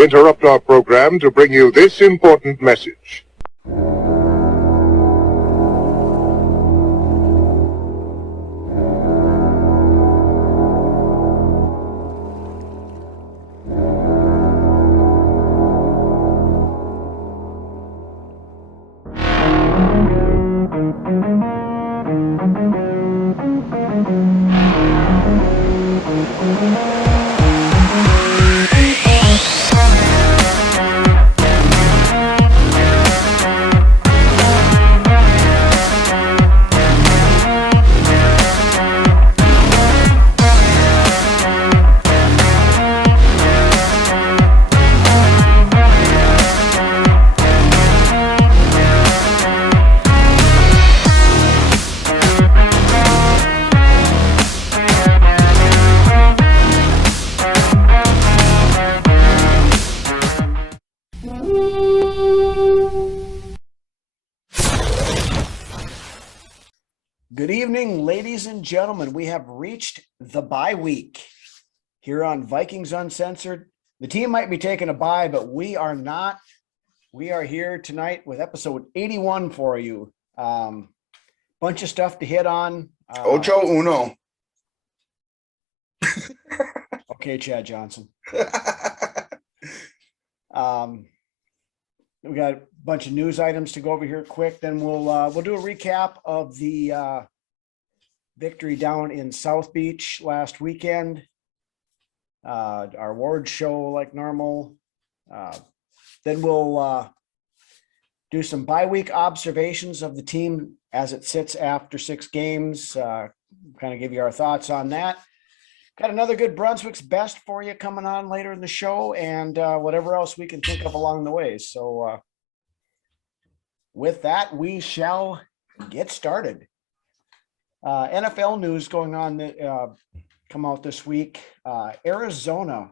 We interrupt our program to bring you this important message. Good evening, ladies and gentlemen. We have reached the bye week here on Vikings Uncensored. The team might be taking a bye, but we are not. We are here tonight with episode 81 for you. Bunch of stuff to hit on. Ocho uno. Okay, Chad Johnson. We got a bunch of news items to go over here quick. Then we'll do a recap of the victory down in South Beach last weekend. Our award show like normal. Then we'll do some bye week observations of the team as it sits after 6 games. Kind of give you our thoughts on that. Got another good Brunswick's best for you coming on later in the show, and whatever else we can think of along the way. So with that, we shall get started. NFL news going on that come out this week. Arizona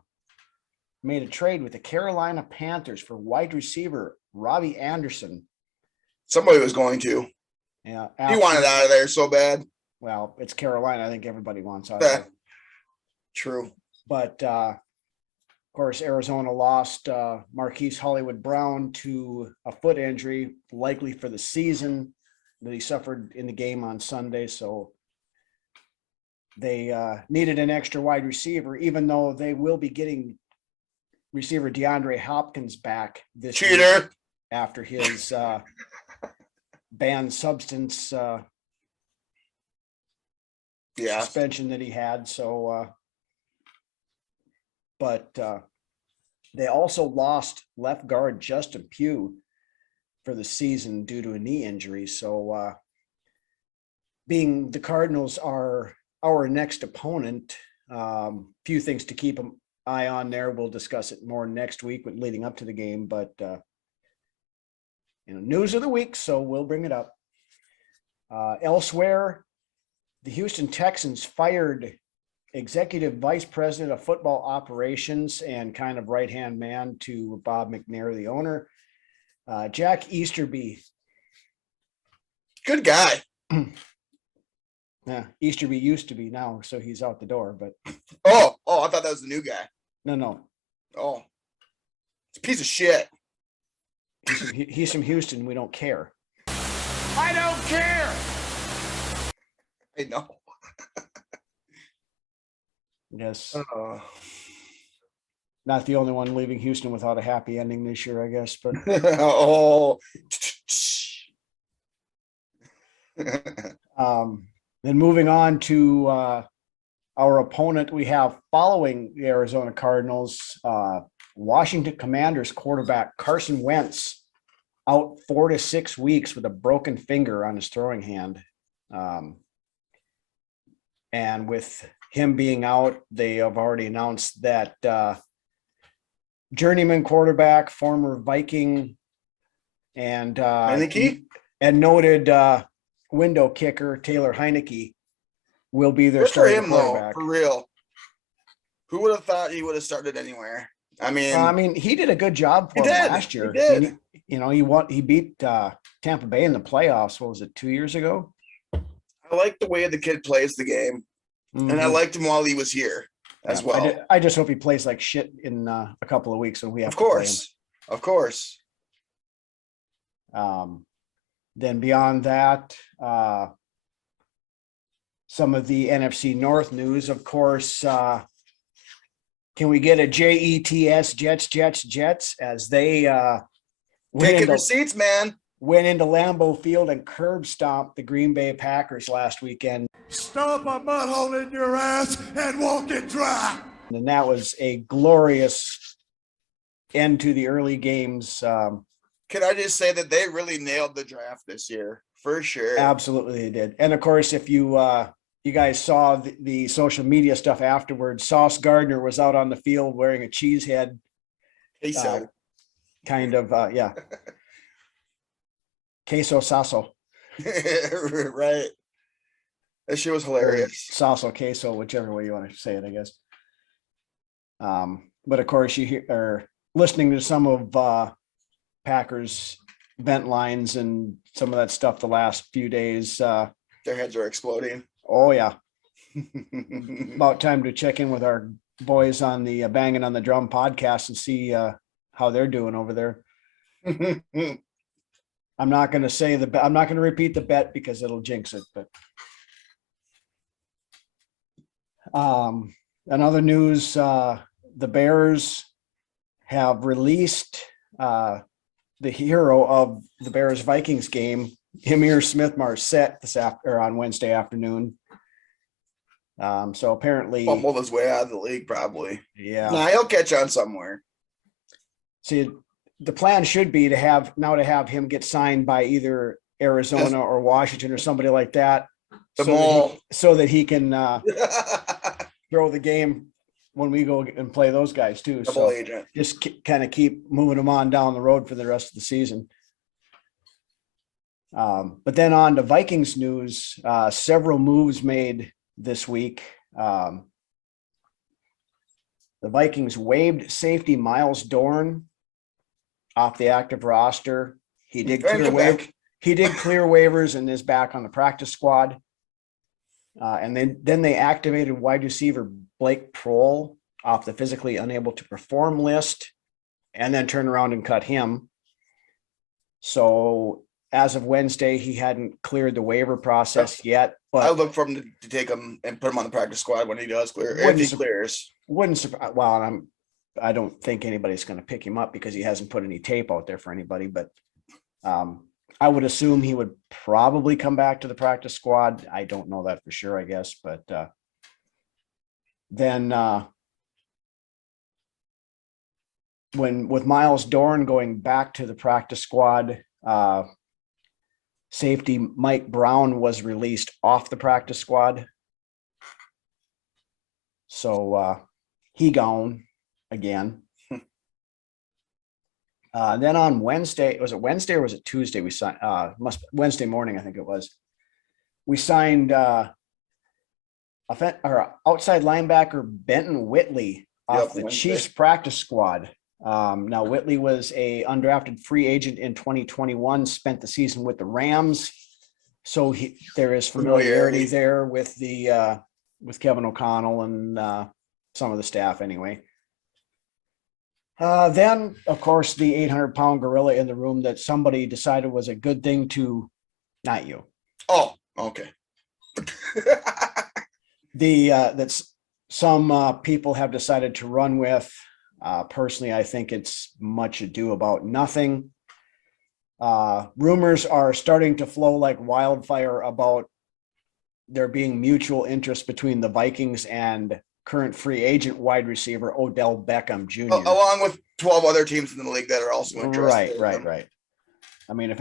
made a trade with the Carolina Panthers for wide receiver Robbie Anderson. Somebody was going to. Yeah, He wanted out of there so bad. Well, it's Carolina. I think everybody wants out of there. True. But of course, Arizona lost Marquise Hollywood Brown to a foot injury, likely for the season, that he suffered in the game on Sunday. So they needed an extra wide receiver, even though they will be getting receiver DeAndre Hopkins back this Cheater week after his banned substance suspension that he had. So but they also lost left guard Justin Pugh for the season due to a knee injury. So being the Cardinals are our next opponent, few things to keep an eye on there. We'll discuss it more next week with leading up to the game, but news of the week, so we'll bring it up. Elsewhere, the Houston Texans fired Executive Vice President of Football Operations and kind of right-hand man to Bob McNair, the owner, Jack Easterby. Good guy. Yeah, Easterby used to be now, so he's out the door. But Oh, I thought that was the new guy. No. Oh, it's a piece of shit. He's from Houston. We don't care. I don't care. I know. Yes. Not the only one leaving Houston without a happy ending this year, I guess. But Oh. Then moving on to our opponent, we have following the Arizona Cardinals, Washington Commanders quarterback Carson Wentz out 4 to 6 weeks with a broken finger on his throwing hand. And with him being out, they have already announced that journeyman quarterback, former Viking, and noted window kicker Taylor Heineke will be their starting quarterback. For real. Who would have thought he would have started anywhere? I mean, he did a good job for him last year. He did. He beat Tampa Bay in the playoffs. What was it, 2 years ago? I like the way the kid plays the game, and I liked him while he was here. as Yeah, well. I just hope he plays like shit in a couple of weeks when we have Of to play him. course. Of course. Then beyond that, some of the NFC North news, of course, can we get a JETS, Jets, as they Taking receipts, man. went into Lambeau Field and curb stomped the Green Bay Packers last weekend. Stomp a mud hole in your ass and walk it dry. And that was a glorious end to the early games. Can I just say that they really nailed the draft this year for sure? Absolutely, they did. And of course, if you guys saw the social media stuff afterwards, Sauce Gardner was out on the field wearing a cheese head. Queso. Kind of, yeah. Queso Sasso. Right. That shit was hilarious. Sasso queso, whichever way you want to say it, I guess. But of course, you hear or listening to some of Packers vent lines and some of that stuff the last few days. Their heads are exploding. Oh yeah. About time to check in with our boys on the Banging on the Drum podcast and see how they're doing over there. I'm not going to I'm not going to repeat the bet because it'll jinx it, but in other news, the Bears have released the hero of the Bears Vikings game, Ihmir Smith-Marsette, on Wednesday afternoon. So apparently Fumbled his way out of the league, probably. Yeah. Nah, he'll catch on somewhere. See, the plan should be to have him get signed by either Arizona or Washington or somebody like that. So that he can throw the game when we go and play those guys too. Double So agent. just kind of keep moving them on down the road for the rest of the season. But then on to Vikings news, several moves made this week. The Vikings waived safety Miles Dorn off the active roster. He did clear waivers and is back on the practice squad. And then they activated wide receiver Blake Prohl off the physically unable to perform list and then turned around and cut him. So as of Wednesday, he hadn't cleared the waiver process yet. But I look for him to take him and put him on the practice squad when he does clear. If he clears. Wouldn't surprise. Well, I don't think anybody's going to pick him up because he hasn't put any tape out there for anybody. But I would assume he would probably come back to the practice squad. I don't know that for sure, I guess. But then with Miles Dorn going back to the practice squad, safety Mike Brown was released off the practice squad. So he gone again. Then on Wednesday, was it Wednesday or was it Tuesday? We signed Wednesday morning, I think it was. We signed outside linebacker Benton Whitley off the Wednesday. Chiefs practice squad. Now Whitley was a undrafted free agent in 2021, spent the season with the Rams. So there is familiarity there with the with Kevin O'Connell and some of the staff anyway. Then, of course, the 800-pound gorilla in the room that somebody decided was a good thing to, not you. Oh, okay. That's some people have decided to run with. Personally, I think it's much ado about nothing. Rumors are starting to flow like wildfire about there being mutual interest between the Vikings and current free agent wide receiver Odell Beckham Jr. Along with 12 other teams in the league that are also interested. Right. I mean, if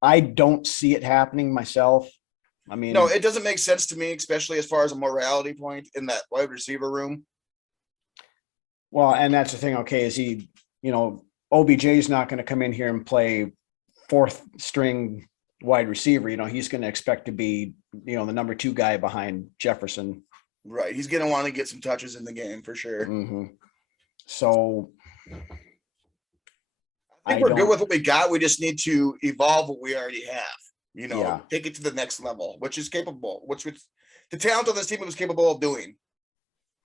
I don't see it happening myself. I mean, no, it doesn't make sense to me, especially as far as a morality point in that wide receiver room. Well, and that's the thing. Okay, is he, OBJ is not going to come in here and play fourth string wide receiver. He's going to expect to be, the number 2 guy behind Jefferson. Right. He's going to want to get some touches in the game for sure. Mm-hmm. So I think we're good with what we got. We just need to evolve what we already have, take it to the next level, which is capable, which the talent on this team was capable of doing.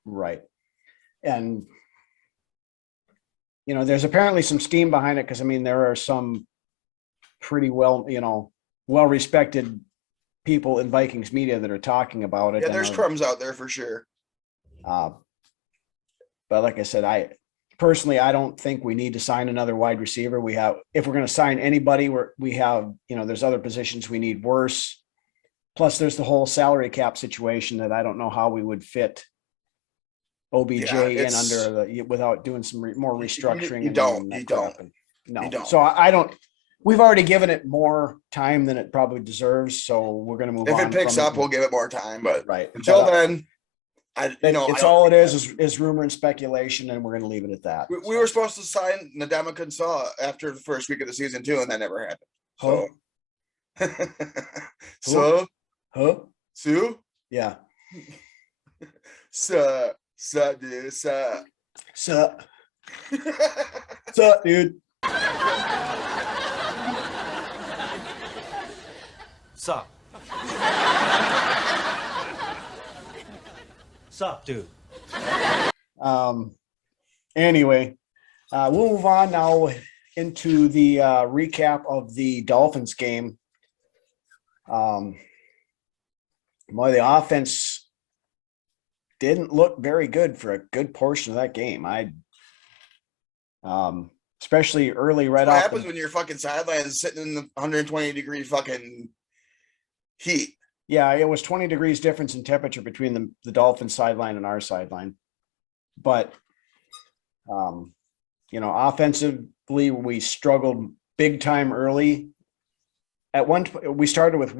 Right. And, there's apparently some steam behind it because, I mean, there are some pretty well-respected people in Vikings media that are talking about it. Yeah, there's crumbs out there for sure. But like I said, I don't think we need to sign another wide receiver. If we're going to sign anybody, we have, there's other positions we need worse. Plus there's the whole salary cap situation that I don't know how we would fit OBJ in under without doing some more restructuring. You don't. No. So I don't, we've already given it more time than it probably deserves. So we're going to move on. If it picks up, we'll give it more time, but right. Until then, all it is rumor and speculation, and we're going to leave it at that. We were supposed to sign Adofo-Mensah after the first week of the season too, and that never happened. So, Sue? Yeah. Sup, dude. Sup. Sup, dude. Anyway, we'll move on now into the recap of the Dolphins game. The offense didn't look very good for a good portion of that game. Especially early, right off. What happens when your fucking sideline is sitting in the 120-degree fucking heat? Yeah, it was 20 degrees difference in temperature between the Dolphins sideline and our sideline. But, offensively, we struggled big time early. At one point, we started with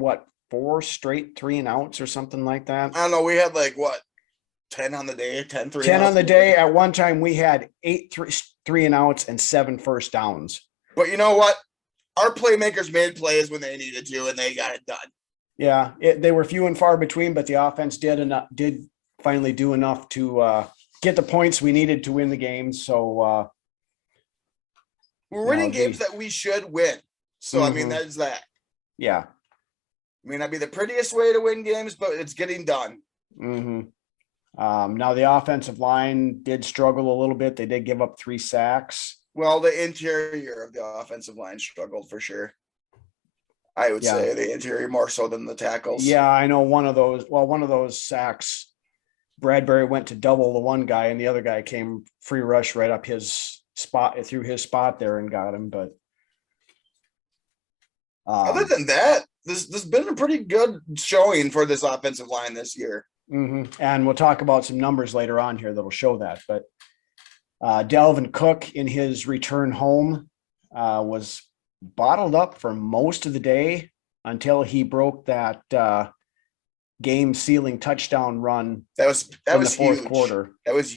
4 straight 3-and-outs or something like that. I don't know. We had 10 on the day, 10 3 10 on the day. At one time, we had 8 3-and-outs and 7 first downs. But you know what? Our playmakers made plays when they needed to, and they got it done. Yeah, they were few and far between, but the offense did finally do enough to get the points we needed to win the game. So we're winning games that we should win. So I mean, that's that. Yeah, may not be the prettiest way to win games, but it's getting done. Now the offensive line did struggle a little bit. They did give up 3 sacks. Well, the interior of the offensive line struggled for sure. I would say the interior more so than the tackles. Yeah, I know one of those sacks, Bradbury went to double the one guy and the other guy came free rush right up his spot, through his spot there and got him. But other than that, this has been a pretty good showing for this offensive line this year. And we'll talk about some numbers later on here that'll show that. But Dalvin Cook in his return home was bottled up for most of the day until he broke that game sealing touchdown run. That was the fourth huge. quarter. That was.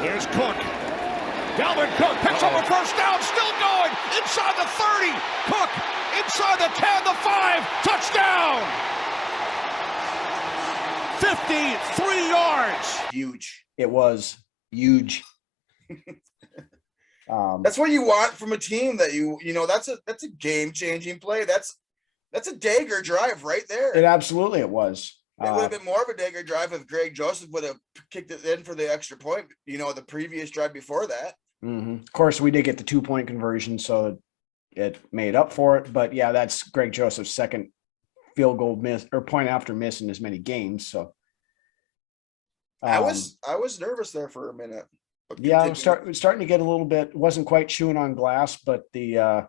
Here's Cook. Dalvin Cook picks up a first down, still going inside the 30. Cook inside the 10, the 5, touchdown. 53 yards. Huge. It was huge. That's what you want from a team that that's a game-changing play. That's a dagger drive right there. It absolutely it was. It would have been more of a dagger drive if Greg Joseph would have kicked it in for the extra point, the previous drive before that. Of course, we did get the 2-point conversion, so it made up for it. But yeah, that's Greg Joseph's second field goal miss or point after miss in as many games. So I was nervous there for a minute. Yeah, it was starting to get a little bit. Wasn't quite chewing on glass, but it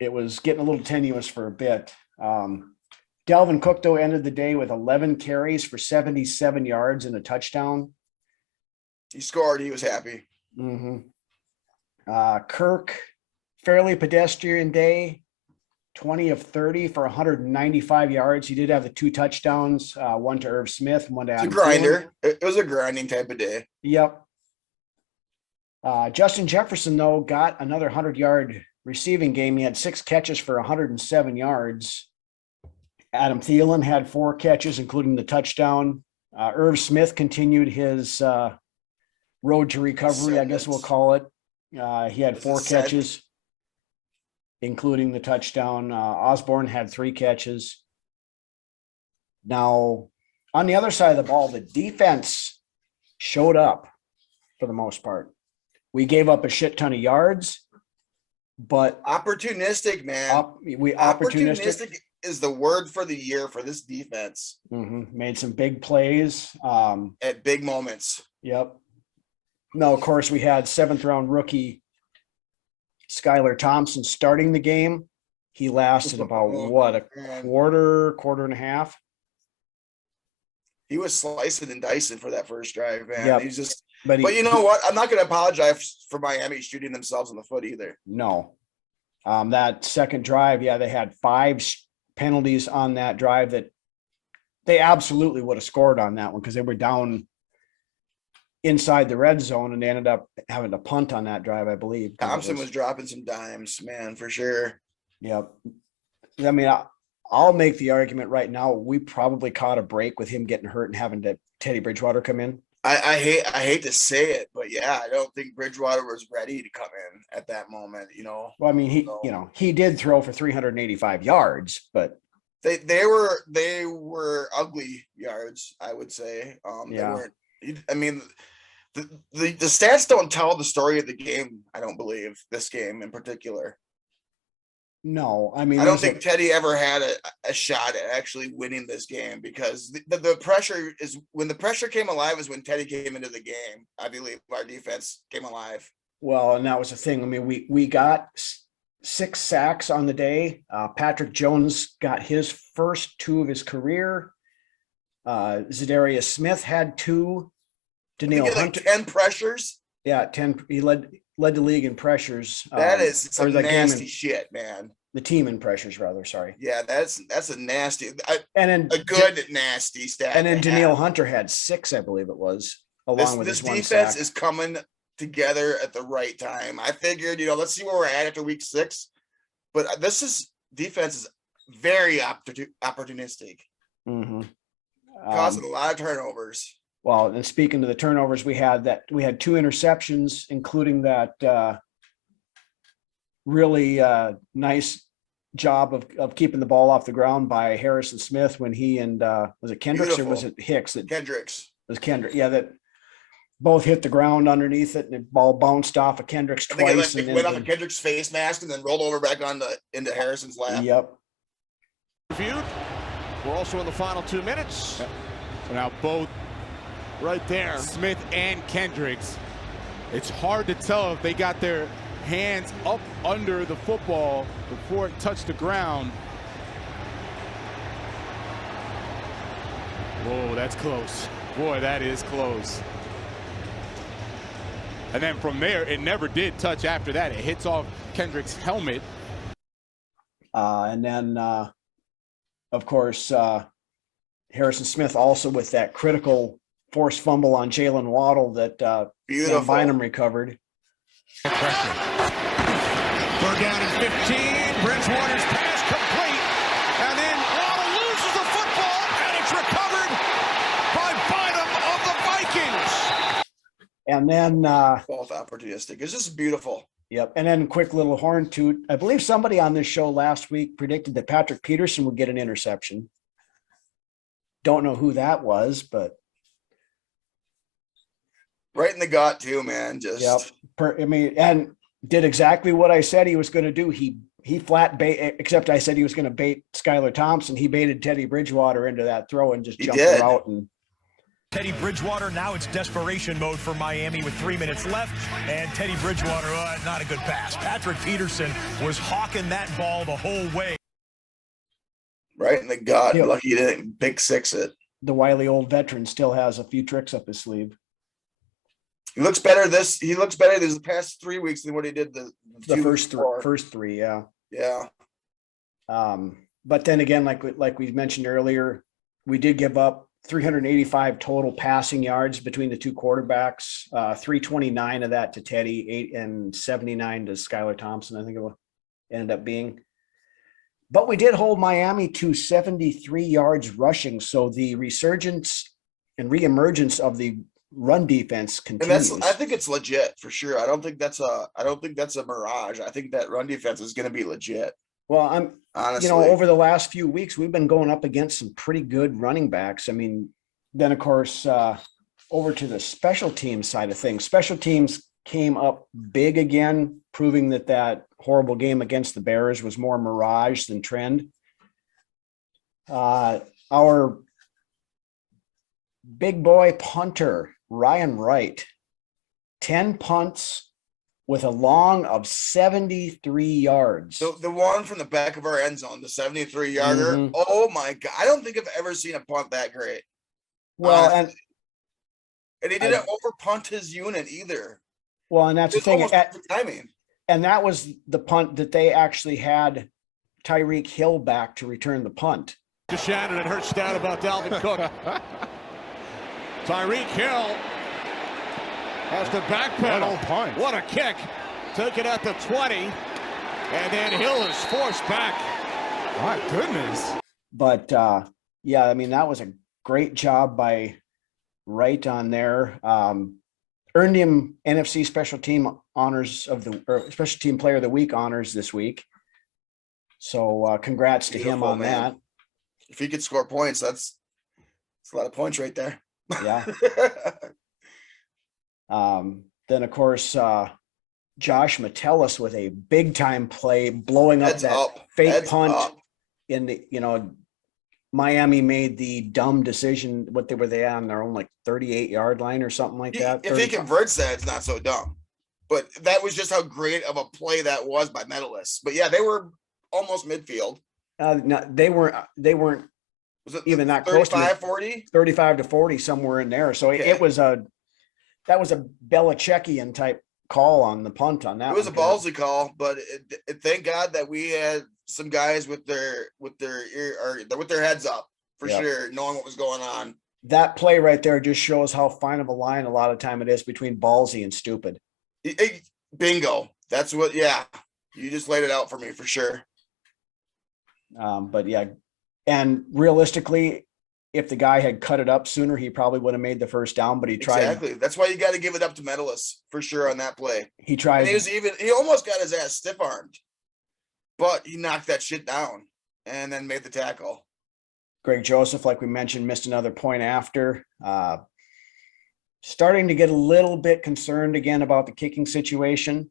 was getting a little tenuous for a bit. Dalvin Cook though ended the day with 11 carries for 77 yards and a touchdown. He scored. He was happy. Kirk, fairly pedestrian day, 20 of 30 for 195 yards. He did have the 2 touchdowns, one to Irv Smith and one to Adam. It's a grinder. It was a grinding type of day. Yep. Justin Jefferson, though, got another 100-yard receiving game. He had 6 catches for 107 yards. Adam Thielen had 4 catches, including the touchdown. Irv Smith continued his road to recovery, I guess we'll call it. He had 4 catches, including the touchdown. Osborne had 3 catches. Now, On the other side of the ball, the defense showed up for the most part. We gave up a shit ton of yards, but Opportunistic, man. we opportunistic. Opportunistic is the word for the year for this defense. Made some big plays. At big moments. Yep. No, of course, we had 7th round rookie Skylar Thompson starting the game. He lasted about a quarter and a half. He was slicing and dicing for that first drive, man. Yep. He's just, But you know what? I'm not going to apologize for Miami shooting themselves in the foot either. No. That second drive, they had 5 penalties on that drive that they absolutely would have scored on that one because they were down inside the red zone and they ended up having to punt on that drive, I believe. Thompson was dropping some dimes, man, for sure. Yep. I mean, I'll make the argument right now. We probably caught a break with him getting hurt and having to Teddy Bridgewater come in. I hate to say it, but yeah, I don't think Bridgewater was ready to come in at that moment, you know. Well, I mean, he did throw for 385 yards, but they were ugly yards, I would say. They weren't. I mean, the stats don't tell the story of the game. I don't believe this game in particular. No, I mean, I don't think Teddy ever had a shot at actually winning this game because the pressure is when the pressure came alive is when Teddy came into the game. I believe our defense came alive. Well, and that was the thing. I mean, we got 6 sacks on the day. Patrick Jones got his first 2 of his career. Zadarius Smith had 2. Danielle Hunter 10 pressures. Yeah, 10. He led the league in pressures. That is some nasty shit, man. The team in pressures, rather. Sorry. Yeah, that's a nasty, nasty stat. And then Danielle Hunter had 6, I believe it was, along with this his 1 defense sack. is coming together at the right time. I figured, let's see where we're at after week 6. But defense is very opportunistic, causing a lot of turnovers. Well, and speaking to the turnovers, we had 2 interceptions, including that really nice job of keeping the ball off the ground by Harrison Smith when he and was it Kendricks or was it Hicks? Kendricks. It was Kendrick. Yeah, that both hit the ground underneath it and the ball bounced off of Kendricks twice. It went off of Kendrick's face mask and then rolled over back into Harrison's lap. Yep. Reviewed. We're also in the final 2 minutes. So now both right there, Smith and Kendricks. It's hard to tell if they got their hands up under the football before it touched the ground. Whoa, that's close. Boy, that is close. And then from there, it never did touch after that. It hits off Kendrick's helmet. And then, of course, Harrison Smith also with that critical forced fumble on Jalen Waddle that Sam Bynum recovered. Pressure. 3rd down and 15. Bridgewater's pass complete. And then Waddle loses the football, and it's recovered by Bynum of the Vikings. And then both opportunistic. It's just beautiful. Yep. And then quick little horn toot. I believe somebody on this show last week predicted that Patrick Peterson would get an interception. Don't know who that was, but right in the gut too, man. Just and did exactly what I said he was going to do. He flat bait, except I said he was going to bait Skylar Thompson. He baited Teddy Bridgewater into that throw and just jumped her out. And Teddy Bridgewater, now it's desperation mode for Miami with 3 minutes left, and Teddy Bridgewater, not a good pass. Patrick Peterson was hawking that ball the whole way. Right in the gut. Lucky he didn't pick 6 it. The wily old veteran still has a few tricks up his sleeve. He looks better the past 3 weeks than what he did the first three. Yeah. Yeah. But then again, like we mentioned earlier, we did give up 385 total passing yards between the 2 quarterbacks, 329 of that to Teddy, 8 and 79 to Skylar Thompson. I think it ended up being. But we did hold Miami to 73 yards rushing. So the resurgence and reemergence of the run defense continues. And I think it's legit for sure. I don't think that's a mirage. I think that run defense is going to be legit. Well, I'm honestly, over the last few weeks, we've been going up against some pretty good running backs. I mean, Then, of course, over to the special teams side of things. Special teams came up big again, proving that horrible game against the Bears was more mirage than trend. Our big boy punter, Ryan Wright, 10 punts with a long of 73 yards. The one from the back of our end zone, the 73-yarder. Oh my God. I don't think I've ever seen a punt that great. Well, honestly. And he didn't over punt his unit either. Well, and that's the thing. Timing. And that was the punt that they actually had Tyreek Hill back to return the punt. To Shannon, it hurts down about Dalvin Cook. Tyreek Hill has to backpedal. What a kick. Took it at the 20. And then Hill is forced back. My goodness. But yeah, I mean, that was a great job by Wright on there. Earned him NFC Special Team honors Special Team Player of the Week honors this week. So congrats to him on that. If he could score points, that's a lot of points right there. Yeah. Then of course, Josh Metellus with a big time play, blowing up fake punt in the, Miami made the dumb decision. What were they on their own, like 38-yard line or something like that? If he converts that, it's not so dumb. But that was just how great of a play that was by Metellus. But yeah, they were almost midfield. No, they weren't was it even that close to 40? 35 to 40, somewhere in there. So that was a Belichickian type call on the punt on that. It was a ballsy call, but thank God that we had some guys with their heads up for sure, knowing what was going on. That play right there just shows how fine of a line a lot of time it is between ballsy and stupid. Bingo. That's what. Yeah, you just laid it out for me for sure. But yeah, and realistically, if the guy had cut it up sooner, he probably would have made the first down. But he tried. Exactly. That's why you got to give it up to Metellus for sure on that play. He tried. And he almost got his ass stiff armed, but he knocked that shit down and then made the tackle. Greg Joseph, like we mentioned, missed another point after. Starting to get a little bit concerned again about the kicking situation.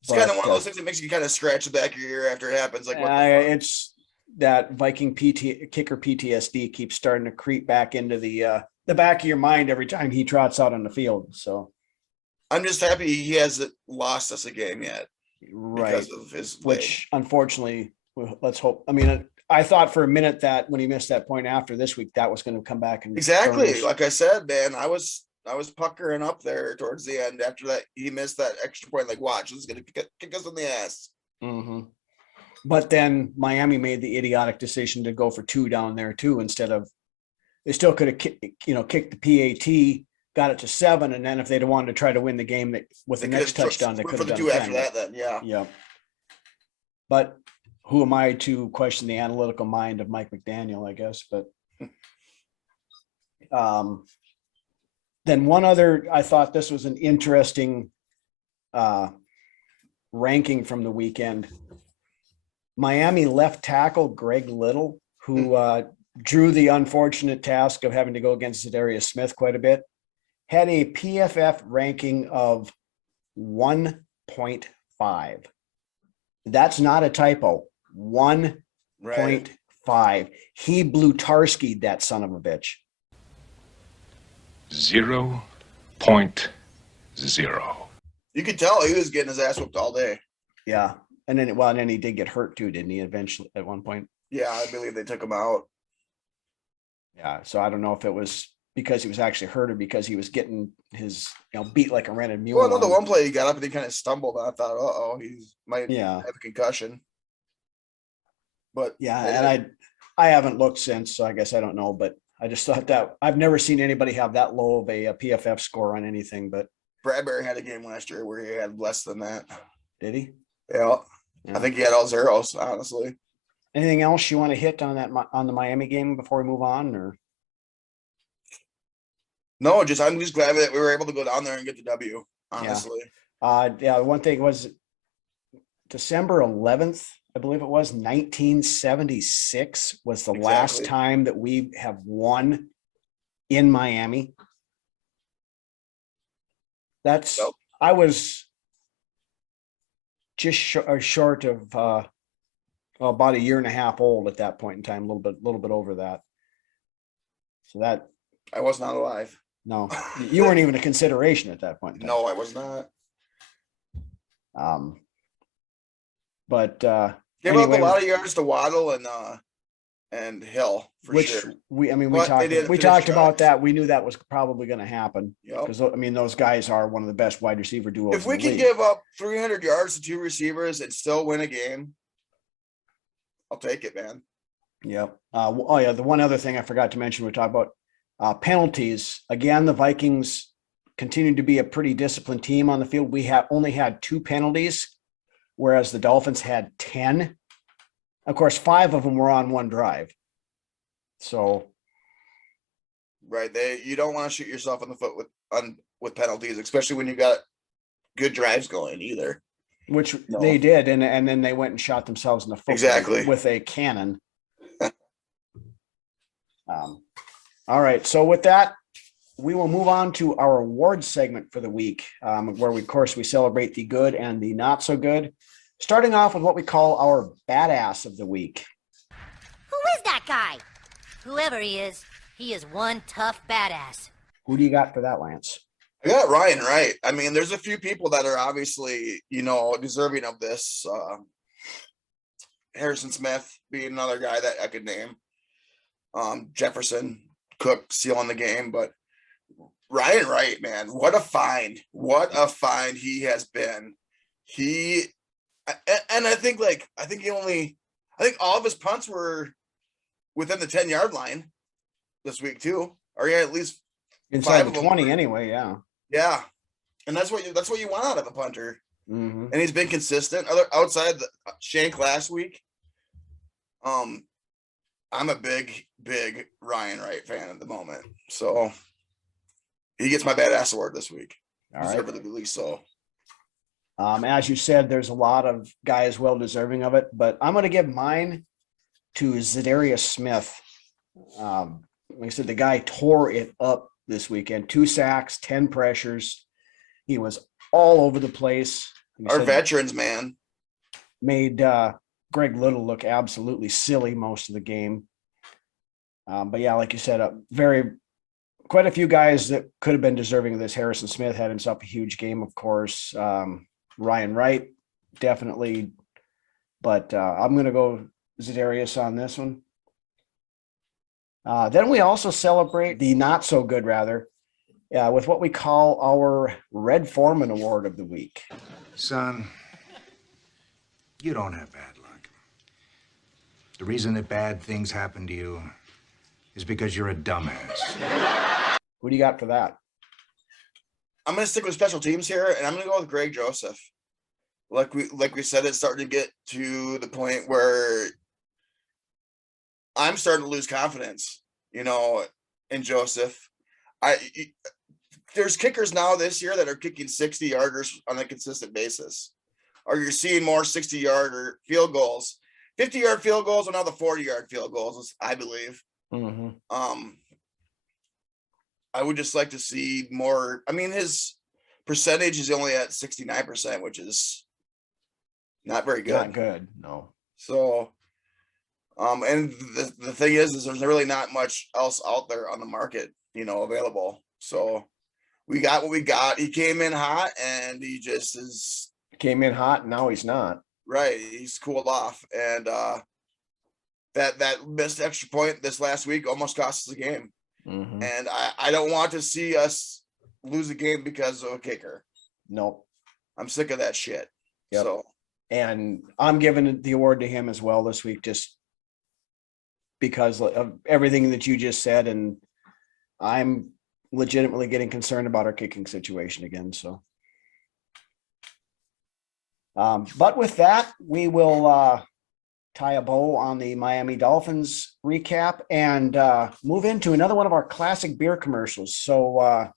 It's kind of one of those things that makes you kind of scratch the back of your ear after it happens. Like, it's that Viking kicker PTSD keeps starting to creep back into the back of your mind every time he trots out on the field. So I'm just happy he hasn't lost us a game yet, right? Because of his which, unfortunately, let's hope. I mean, I thought for a minute that when he missed that point after this week, that was going to come back and exactly like I said, man. I was puckering up there towards the end after that. He missed that extra point. Like, watch, this is going to kick us in the ass. Mm-hmm. But then Miami made the idiotic decision to go for 2 down there too, instead of they still could have kicked the PAT, got it to 7, and then if they'd wanted to try to win the game with the next touchdown, they could have done 2 after that. Then yeah. But who am I to question the analytical mind of Mike McDaniel? I guess, but then one other, I thought this was an interesting ranking from the weekend. Miami left tackle Greg Little, who drew the unfortunate task of having to go against Zadarius Smith quite a bit, had a PFF ranking of 1.5. That's not a typo. 1.5. He blew Tarski'd that son of a bitch. 0.0. You could tell he was getting his ass whooped all day. Yeah. And then he did get hurt too, didn't he, eventually at one point? Yeah, I believe they took him out. Yeah. So I don't know if it was because he was actually hurt or because he was getting his beat like a rented mule. Well, the one play he got up and he kind of stumbled. I thought, he might have a concussion. But yeah, and I haven't looked since, so I guess I don't know. But I just thought that I've never seen anybody have that low of a PFF score on anything. But Bradbury had a game last year where he had less than that. Did he? Yeah. I think he had all zeros, honestly. Anything else you want to hit on the Miami game before we move on, or? No, I'm just glad that we were able to go down there and get the W. Honestly. Yeah. One thing was December 11th, I believe it was 1976 was the last time that we have won in Miami. That's, Nope. I was just short of about a year and a half old at that point in time, a little bit over that. So that, I was not alive. no, you weren't even a consideration at that point in time. No, I was not. But Gave anyway, up a lot of yards to Waddle and Hill for which sure. we But they didn't finish talked about drives. that. We knew that was probably going to happen Yep. because I mean those guys are one of the best wide receiver duos. If we in the can league. give up 300 yards to two receivers and still win a game, I'll take it, man. Yep. Oh yeah, the one other thing I forgot to mention, we talked about penalties. Again, the Vikings continued to be a pretty disciplined team on the field. We only had 2 penalties, whereas the Dolphins had 10. Of course, 5 of them were on one drive. So Right. You don't want to shoot yourself in the foot with penalties, especially when you got good drives going either. which No. they did, and then they went and shot themselves in the foot Exactly. with a cannon. All right, so with that, we will move on to our awards segment for the week, where of course we celebrate the good and the not so good. Starting off with what we call our badass of the week. Who is that guy? Whoever he is one tough badass. Who do you got for that, Lance? I got Ryan Wright. I mean, there's a few people that are obviously, deserving of this. Harrison Smith being another guy that I could name. Jefferson, Cook sealing the game, but Ryan Wright, man, what a find! What a find he has been. I think all of his punts were within the 10-yard line this week too, or yeah, at least Inside 5 of the them 20 were. anyway, yeah. Yeah, and that's what you want out of a punter. Mm-hmm. And he's been consistent. Outside the Shank last week, I'm a big Ryan Wright fan at the moment. So he gets my badass award this week. All right. Deservedly so. As you said, there's a lot of guys well deserving of it, but I'm going to give mine to Zadarius Smith. Like I said, the guy tore it up this weekend. 2 sacks, 10 pressures. He was all over the place. Like I Our said, veterans, man. made Greg Little look absolutely silly most of the game. But yeah, like you said, quite a few guys that could have been deserving of this. Harrison Smith had himself a huge game, of course. Ryan Wright, definitely. But I'm going to go Zadarius on this one. Then we also celebrate the not so good, with what we call our Red Foreman Award of the week. Son, you don't have bad luck. The reason that bad things happen to you is because you're a dumbass. Who do you got for that? I'm going to stick with special teams here, and I'm going to go with Greg Joseph. Like we said, it's starting to get to the point where I'm starting to lose confidence, in Joseph. There's kickers now this year that are kicking 60-yarders on a consistent basis. Or you're seeing more 60-yarder field goals. 50-yard field goals are now the 40-yard field goals, I believe. Mm-hmm. I would just like to see more. I mean, his percentage is only at 69%, which is not very good. Not good, no. So, and the thing is there's really not much else out there on the market, available. So we got what we got. He came in hot, and he just is Came in hot, now he's not. right. He's cooled off, and that missed extra point this last week almost cost us the game. Mm-hmm. And I don't want to see us lose a game because of a kicker. Nope. I'm sick of that shit. Yep. So And I'm giving the award to him as well this week, just because of everything that you just said. And I'm legitimately getting concerned about our kicking situation again. So, but with that, we will tie a bow on the Miami Dolphins recap and move into another one of our classic beer commercials. So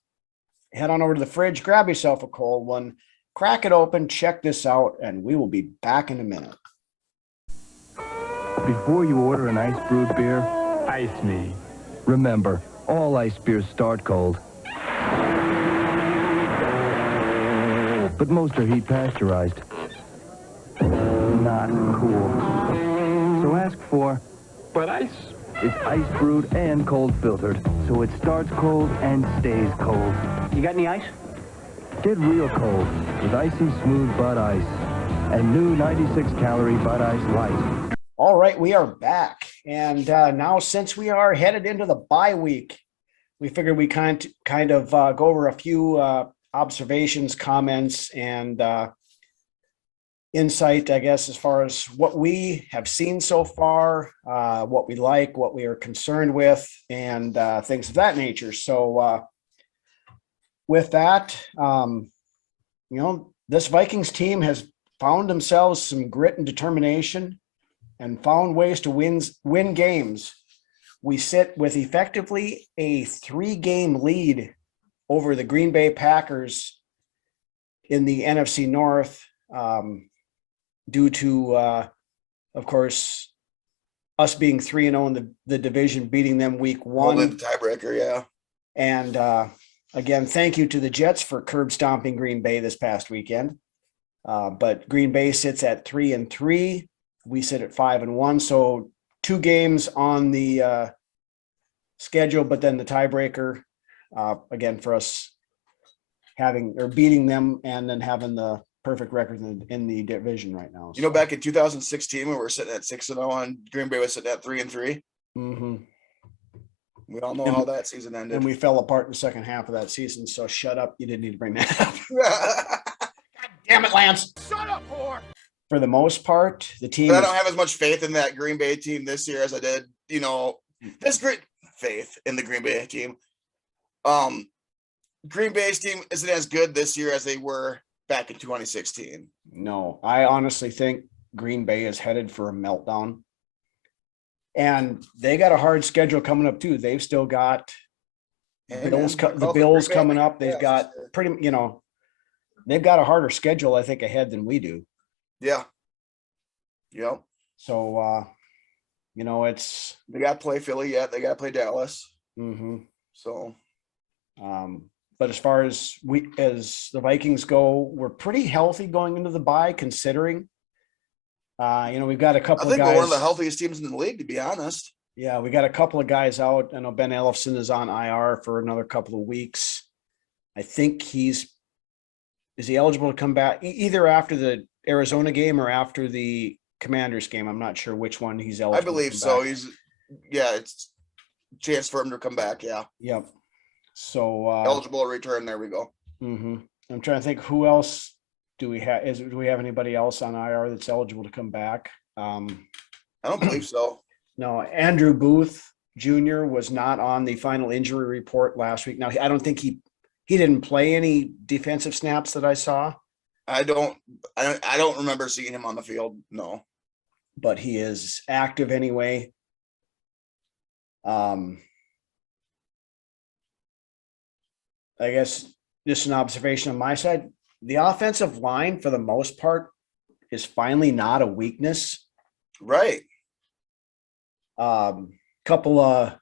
head on over to the fridge, grab yourself a cold one, crack it open, check this out, and we will be back in a minute. Before you order an ice brewed beer, ice me. Remember, All ice beers start cold. But most are heat pasteurized. Not cool. So ask for Bud Ice. It's ice brewed and cold filtered, so it starts cold and stays cold. You got any ice? Get real cold with icy smooth Bud Ice and new 96-calorie Bud Ice Light. All right, we are back. And now since we are headed into the bye week, we figured we kind of go over a few observations, comments, and insight, I guess, as far as what we have seen so far, what we like, what we are concerned with, and things of that nature. So with that, this Vikings team has found themselves some grit and determination and found ways to win games. We sit with effectively a 3-game lead over the Green Bay Packers in the NFC North, due to, of course, us being 3-0 in the division, beating them week 1. The tiebreaker, yeah. And again, thank you to the Jets for curb stomping Green Bay this past weekend. But Green Bay sits at 3-3. We sit at 5-1. So 2 games on the schedule, but then the tiebreaker, again, for us beating them and then having the perfect record in the division right now. You know, back in 2016, when we were sitting at 6-0 and Green Bay was sitting at 3-3. Mm-hmm. We all know how that season ended. And we fell apart in the second half of that season. So shut up. You didn't need to bring that up. God damn it, Lance. Shut up, whore. For the most part, the team. But I don't have as much faith in that Green Bay team this year as I did, there's great faith in the Green Bay team. Green Bay's team isn't as good this year as they were back in 2016. No, I honestly think Green Bay is headed for a meltdown. And they got a hard schedule coming up too. They've still got the Bills coming up. They've got they've got a harder schedule, I think, ahead than we do. Yeah. Yep. So, it's. They got to play Philly yet. They got to play Dallas. Mm-hmm. So. But as far as the Vikings go, we're pretty healthy going into the bye, considering. We've got a couple of guys. I think we're one of the healthiest teams in the league, to be honest. Yeah, we got a couple of guys out. I know Ben Ellefson is on IR for another couple of weeks. I think is he eligible to come back either after the Arizona game or after the Commanders game? I'm not sure which one he's eligible. I believe so. It's a chance for him to come back. Yeah. Yep. So eligible to return. There we go. Mm-hmm. I'm trying to think who else do we have? Do we have anybody else on IR that's eligible to come back? I don't believe so. No, Andrew Booth Jr. was not on the final injury report last week. Now, I don't think he didn't play any defensive snaps that I saw. I don't remember seeing him on the field. No, but he is active anyway. I guess just an observation on my side. The offensive line, for the most part, is finally not a weakness. Right. Couple of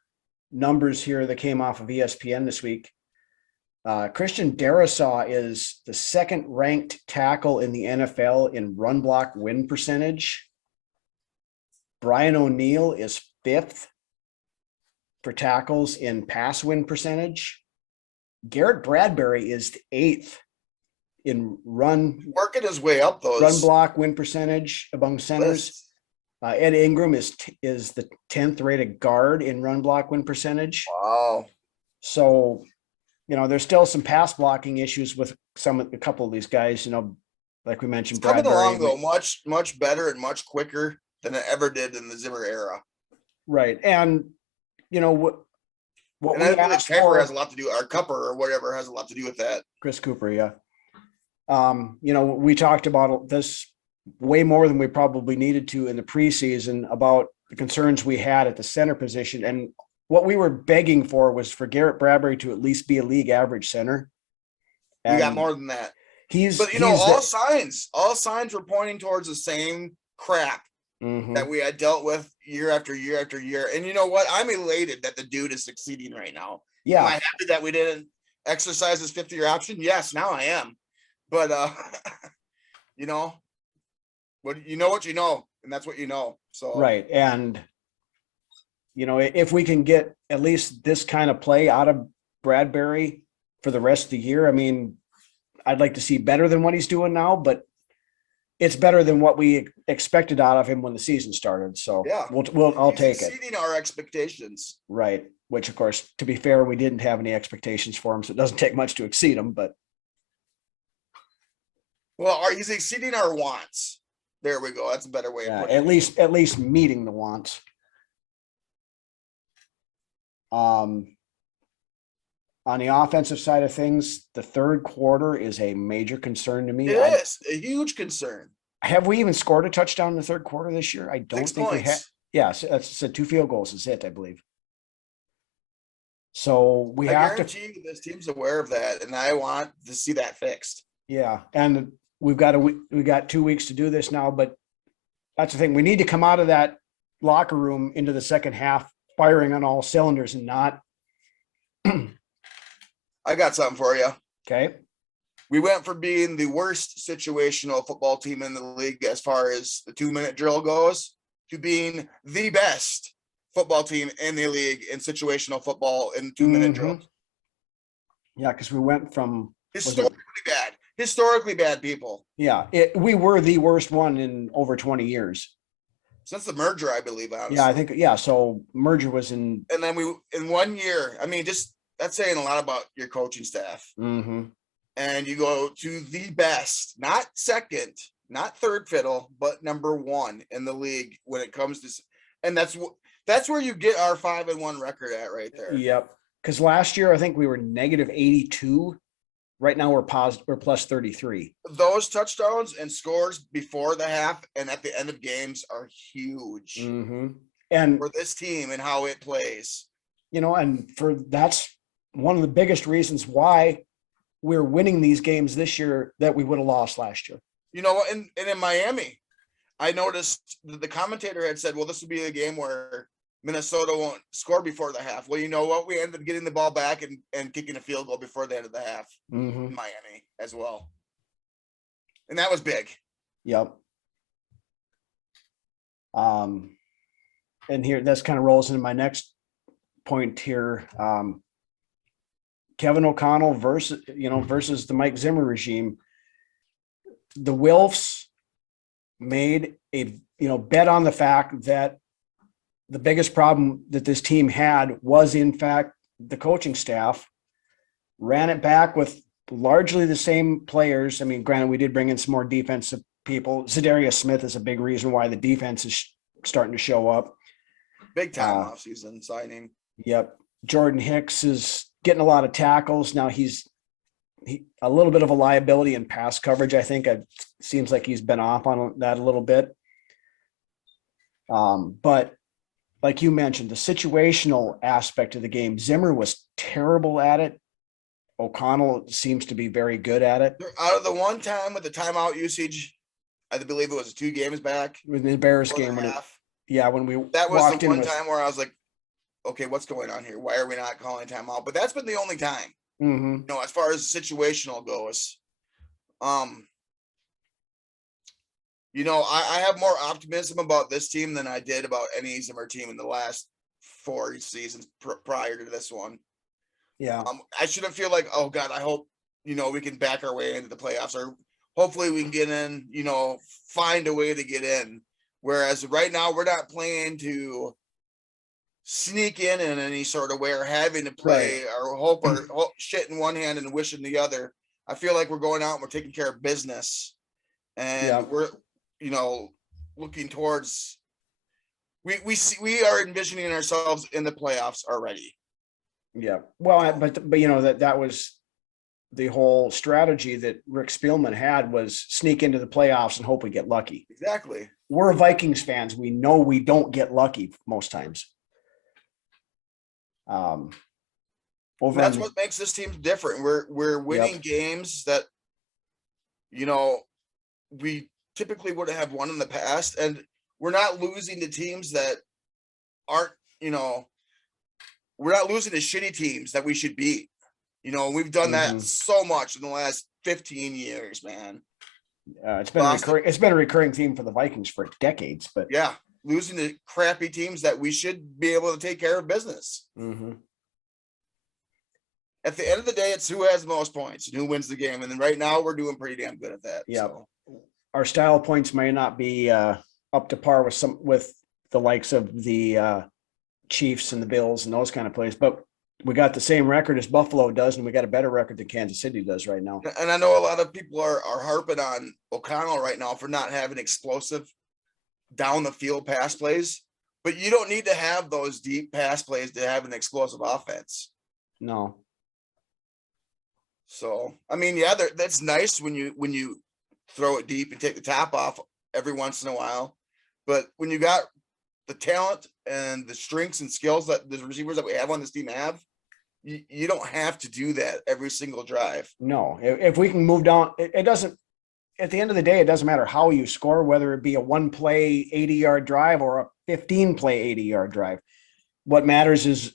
numbers here that came off of ESPN this week. Christian Darrisaw is the second ranked tackle in the NFL in run block win percentage. Brian O'Neill is 5th for tackles in pass win percentage. Garrett Bradbury is 8th in working his way up those run block win percentage among centers. Ed Ingram is the 10th rated guard in run block win percentage. Wow. So, there's still some pass blocking issues with a couple of these guys, like we mentioned. It's coming along though, much, much better and much quicker than it ever did in the Zimmer era. Right. And, what and I think Cooper has a lot to do, or Cooper or whatever has a lot to do with that. Chris Cooper, yeah. We talked about this way more than we probably needed to in the preseason about the concerns we had at the center position. And what we were begging for was for Garrett Bradbury to at least be a league average center. And we got more than that. All signs were pointing towards the same crap that we had dealt with year after year after year. And you know what? I'm elated that the dude is succeeding right now. Yeah. Am I happy that we didn't exercise his 5th-year option? Yes, now I am. But you know what you know, and that's what you know. So right. And if we can get at least this kind of play out of Bradbury for the rest of the year, I mean, I'd like to see better than what he's doing now, but it's better than what we expected out of him when the season started. So yeah, I'll take it. Exceeding our expectations. Right. Which, of course, to be fair, we didn't have any expectations for him, so it doesn't take much to exceed them. But he's exceeding our wants. There we go. That's a better way of putting it. At least meeting the wants. On the offensive side of things, the third quarter is a major concern to me. It is a huge concern. Have we even scored a touchdown in the third quarter this year? I don't 6 think points. we have. Yeah, so that's 2 field goals is it, I believe. So we have to. Guarantee you this team's aware of that, and I want to see that fixed. Yeah, and we got 2 weeks to do this now, but that's the thing. We need to come out of that locker room into the second half firing on all cylinders and not. I got something for you. Okay. We went from being the worst situational football team in the league as far as the 2-minute drill goes to being the best football team in the league in situational football in 2-minute drills. Yeah, because we went from historically bad people. Yeah, we were the worst one in over 20 years. Since the merger, I believe. Honestly. Yeah, I think, so merger was in. And then in 1 year, I mean, just that's saying a lot about your coaching staff. Mm-hmm. And you go to the best, not second, not third fiddle, but number 1 in the league when it comes to, and that's where you get our 5-1 record at right there. Yep. Because last year I think we were -82. Right now we're plus 33. Those touchdowns and scores before the half and at the end of games are huge. Mm-hmm. And for this team and how it plays. And that's one of the biggest reasons why we're winning these games this year that we would have lost last year. And in Miami, I noticed that the commentator had said, well, this would be a game where Minnesota won't score before the half. Well, you know what? We ended up getting the ball back and kicking a field goal before the end of the half in Miami as well. And that was big. Yep. And here, this kind of rolls into my next point here. Kevin O'Connell versus the Mike Zimmer regime. The Wilfs made a bet on the fact that the biggest problem that this team had was in fact the coaching staff. Ran it back with largely the same players. I mean, granted, we did bring in some more defensive people. Za'Darius Smith is a big reason why the defense is starting to show up. Big time offseason signing. Yep. Jordan Hicks is getting a lot of tackles. Now he's a little bit of a liability in pass coverage. I think it seems like he's been off on that a little bit. But like you mentioned, the situational aspect of the game, Zimmer was terrible at it. O'Connell seems to be very good at it. Out of the one time with the timeout usage, I believe it was 2 games back. With the Bears game. When that was the one time where I was like, okay, what's going on here? Why are we not calling timeout? But that's been the only time. Mm-hmm. As far as situational goes. I have more optimism about this team than I did about any Zimmer team in the last 4 seasons prior to this one. Yeah. I shouldn't feel like, oh God, I hope, we can back our way into the playoffs, or hopefully we can get in, find a way to get in. Whereas right now we're not playing to sneak in any sort of way, or having to play or hope shit in one hand and wish in the other. I feel like we're going out and we're taking care of business, and we're, looking towards, we are envisioning ourselves in the playoffs already. Yeah. Well, but that was the whole strategy that Rick Spielman had, was sneak into the playoffs and hope we get lucky. Exactly. We're Vikings fans. We know we don't get lucky most times. That's what makes this team different. We're winning games that, we typically would have won in the past, and we're not losing to teams that aren't, we're not losing to shitty teams that we should beat. We've done that so much in the last 15 years, man. It's been a recurring theme for the Vikings for decades, but yeah, losing to crappy teams that we should be able to take care of business. At the end of the day, it's who has the most points and who wins the game. And then right now we're doing pretty damn good at that. Yeah. So. Our style points may not be up to par with the likes of the Chiefs and the Bills and those kind of plays, but we got the same record as Buffalo does, and we got a better record than Kansas City does right now. And I know a lot of people are harping on O'Connell right now for not having explosive down the field pass plays, but you don't need to have those deep pass plays to have an explosive offense. No. So, I mean, yeah, that's nice when you throw it deep and take the top off every once in a while, but when you got the talent and the strengths and skills that the receivers that we have on this team have, you don't have to do that every single drive. No, if we can move down, it doesn't, at the end of the day, it doesn't matter how you score, whether it be a 1-play 80-yard drive or a 15-play 80-yard drive. What matters is,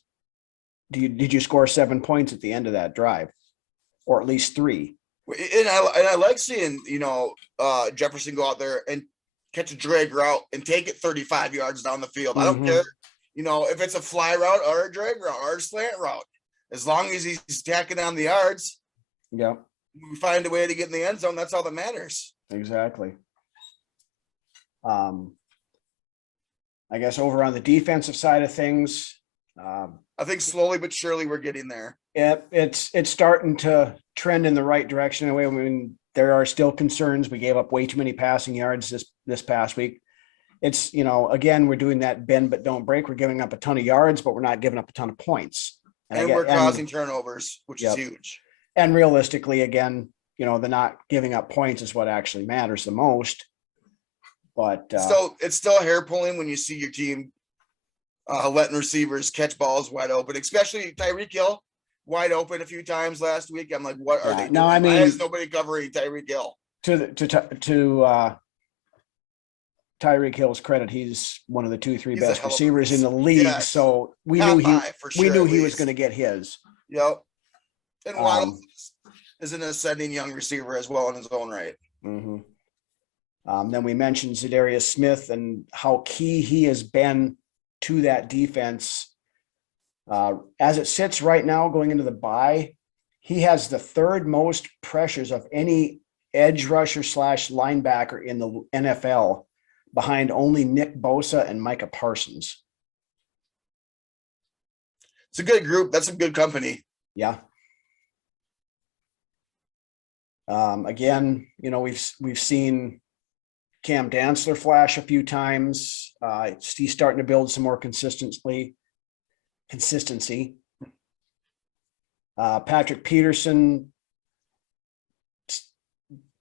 did you score 7 points at the end of that drive, or at least 3? And I like seeing, Jefferson go out there and catch a drag route and take it 35 yards down the field. I don't care, if it's a fly route or a drag route or a slant route, as long as he's tacking down the yards. Yeah. We find a way to get in the end zone. That's all that matters. Exactly. I guess over on the defensive side of things, I think slowly but surely we're getting there. It's starting to trend in the right direction. I mean, there are still concerns. We gave up way too many passing yards this past week. It's, again, we're doing that bend but don't break. We're giving up a ton of yards, but we're not giving up a ton of points. And we're causing turnovers, which is huge. And realistically, again, the not giving up points is what actually matters the most. But it's still hair pulling when you see your team letting receivers catch balls wide open, especially Tyreek Hill wide open a few times last week. I'm like, what are they doing? No, I mean, why is nobody covering Tyreek Hill? To Tyreek Hill's credit, he's one of the 2-3 best receivers in the league. Yes. So we knew he was going to get his. Yep. And Waddle is an ascending young receiver as well in his own right. Then we mentioned Zadarius Smith and how key he has been to that defense. As it sits right now, going into the bye, he has the 3rd most pressures of any edge rusher / linebacker in the NFL, behind only Nick Bosa and Micah Parsons. It's a good group. That's some good company. Yeah. Again, we've seen Cam Dantzler flash a few times. He's starting to build some more consistency. Patrick Peterson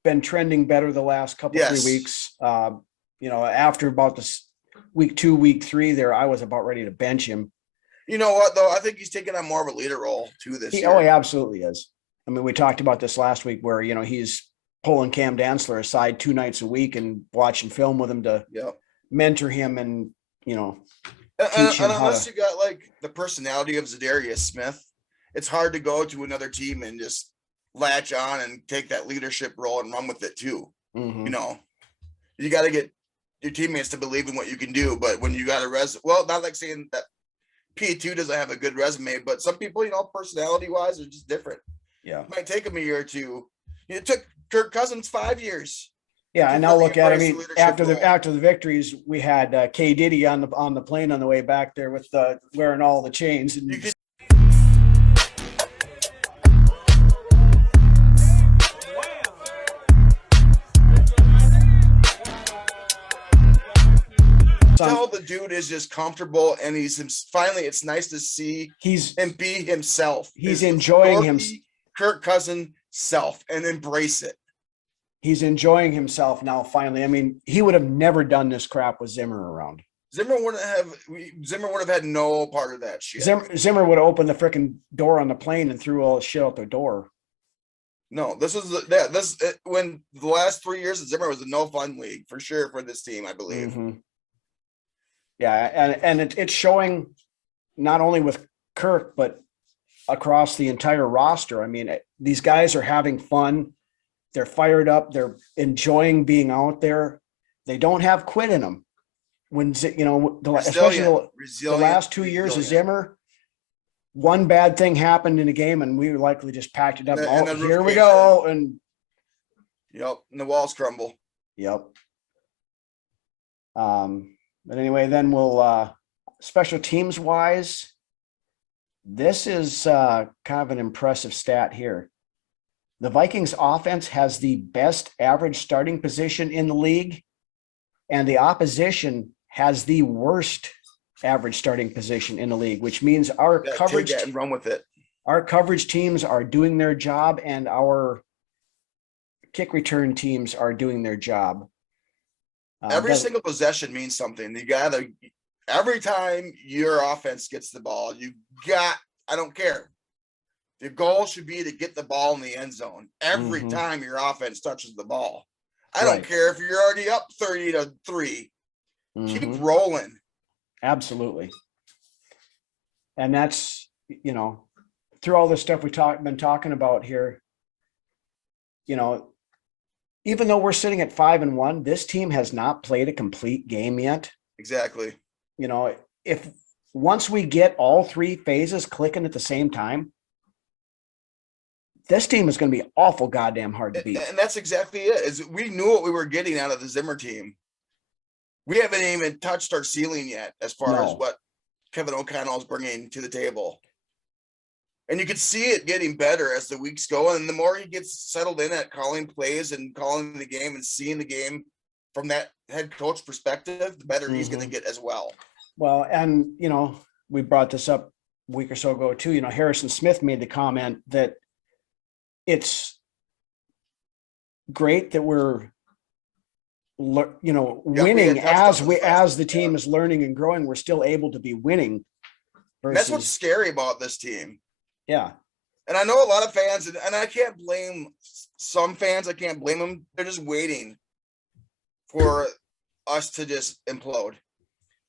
been trending better the last couple 3 weeks. After about this week 2, week 3 there, I was about ready to bench him. You know what, though? I think he's taking on more of a leader role too this year. Oh, he absolutely is. I mean, we talked about this last week where, he's pulling Cam Dantzler aside 2 nights a week and watching film with him to mentor him and, teach him unless you got like the personality of Zadarius Smith, it's hard to go to another team and just latch on and take that leadership role and run with it too. You got to get your teammates to believe in what you can do. But when you got not like saying that P2 doesn't have a good resume, but some people, personality wise, are just different. Yeah. It might take them a year or two. It took Kirk Cousins 5 years. Yeah, and now look at it. I mean, after the victories, we had K Diddy on the plane on the way back there with wearing all the chains. And tell the dude is just comfortable, and finally. It's nice to see him be himself. He's enjoying Kirk Cousins self and embrace it. He's enjoying himself now. Finally, I mean, he would have never done this crap with Zimmer around. Zimmer would have had no part of that shit. Zimmer would have opened the freaking door on the plane and threw all the shit out the door. No, when the last 3 years of Zimmer was a no fun league for sure for this team, I believe. Yeah, and it's showing not only with Kirk, but across the entire roster. I mean, these guys are having fun. They're fired up. They're enjoying being out there. They don't have quit in them. When, you know, especially the last 2 years of Zimmer, one bad thing happened in a game and we likely just packed it up. And here we go. And yep, and the walls crumble. Yep. But anyway, then we'll special teams wise, this is kind of an impressive stat here. The Vikings offense has the best average starting position in the league, and the opposition has the worst average starting position in the league, which means our coverage and run with it. Our coverage teams are doing their job, and our kick return teams are doing their job. Every single possession means something. You gotta, every time your offense gets the ball, I don't care. The goal should be to get the ball in the end zone every time your offense touches the ball. I don't care if you're already up 30-3. Keep rolling. Absolutely. And that's, you know, through all the stuff we've been talking about here, you know, even though we're sitting at 5-1, this team has not played a complete game yet. Exactly. You know, if once we get all three phases clicking at the same time, this team is going to be awful goddamn hard to beat. And that's exactly it. Is we knew what we were getting out of the Zimmer team. We haven't even touched our ceiling yet as far as what Kevin O'Connell is bringing to the table. And you can see it getting better as the weeks go. And the more he gets settled in at calling plays and calling the game and seeing the game from that head coach perspective, the better he's going to get as well. Well, and, you know, we brought this up a week or so ago too. You know, Harrison Smith made the comment that it's great that we're, you know, winning as the team is learning and growing. We're still able to be winning. That's what's scary about this team. Yeah. And I know a lot of fans, and I can't blame some fans. I can't blame them. They're just waiting for us to just implode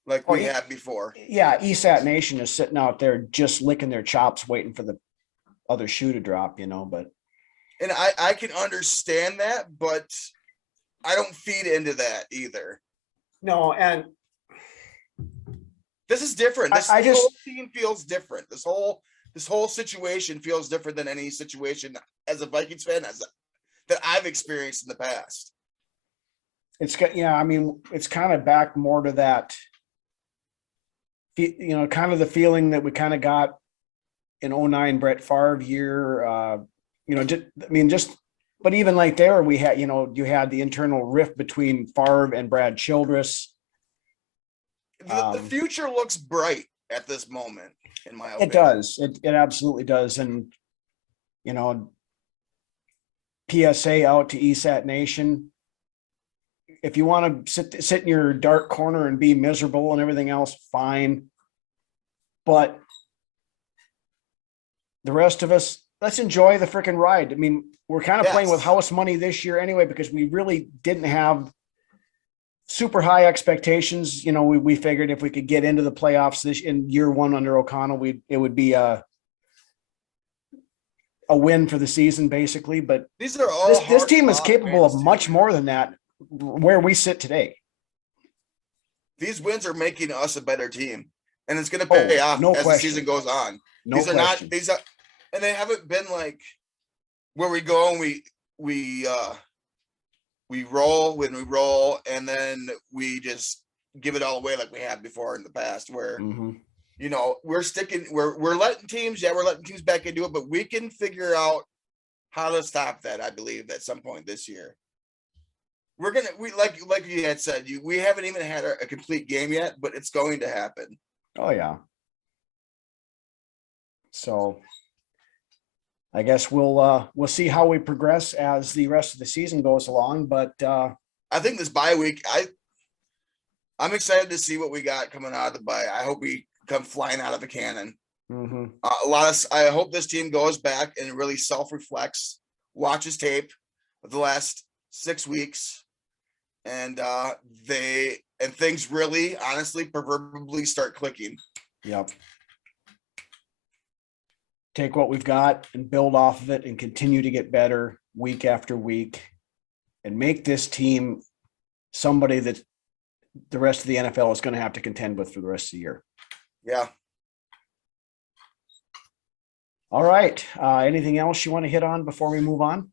like we had before. Yeah. ESAT Nation is sitting out there just licking their chops, waiting for the other shoe to drop, you know, but. And I can understand that, but I don't feed into that either. No. And this is different. This whole team feels different. This whole situation feels different than any situation as a Vikings fan that I've experienced in the past. I mean, it's kind of back more to that, you know, kind of the feeling that we kind of got in 2009 Brett Favre year, you know, but even like there, we had, you know, you had the internal rift between Favre and Brad Childress. The future looks bright at this moment, in my opinion. It does. It absolutely does. And, you know, PSA out to ESAT Nation. If you want to sit in your dark corner and be miserable and everything else, fine. But the rest of us, let's enjoy the freaking ride. I mean, we're kind of playing with house money this year anyway, because we really didn't have super high expectations. You know, we figured if we could get into the playoffs in year one under O'Connell, it would be a win for the season, basically. But these are all this team is capable of much more than that where we sit today. These wins are making us a better team, and it's going to pay off as the season goes on. And they haven't been like where we go and we roll when we roll, and then we just give it all away like we have before in the past, where you know, we're letting teams back into it, but we can figure out how to stop that. I believe at some point this year. We like you had said, we haven't even had a complete game yet, but it's going to happen. Oh yeah. So I guess we'll see how we progress as the rest of the season goes along. But I think this bye week, I'm excited to see what we got coming out of the bye. I hope we come flying out of a cannon. I hope this team goes back and really self-reflects, watches tape of the last 6 weeks, and things really, honestly, proverbially start clicking. Yep. Take what we've got and build off of it and continue to get better week after week and make this team somebody that the rest of the NFL is going to have to contend with for the rest of the year. Yeah. All right. Anything else you want to hit on before we move on?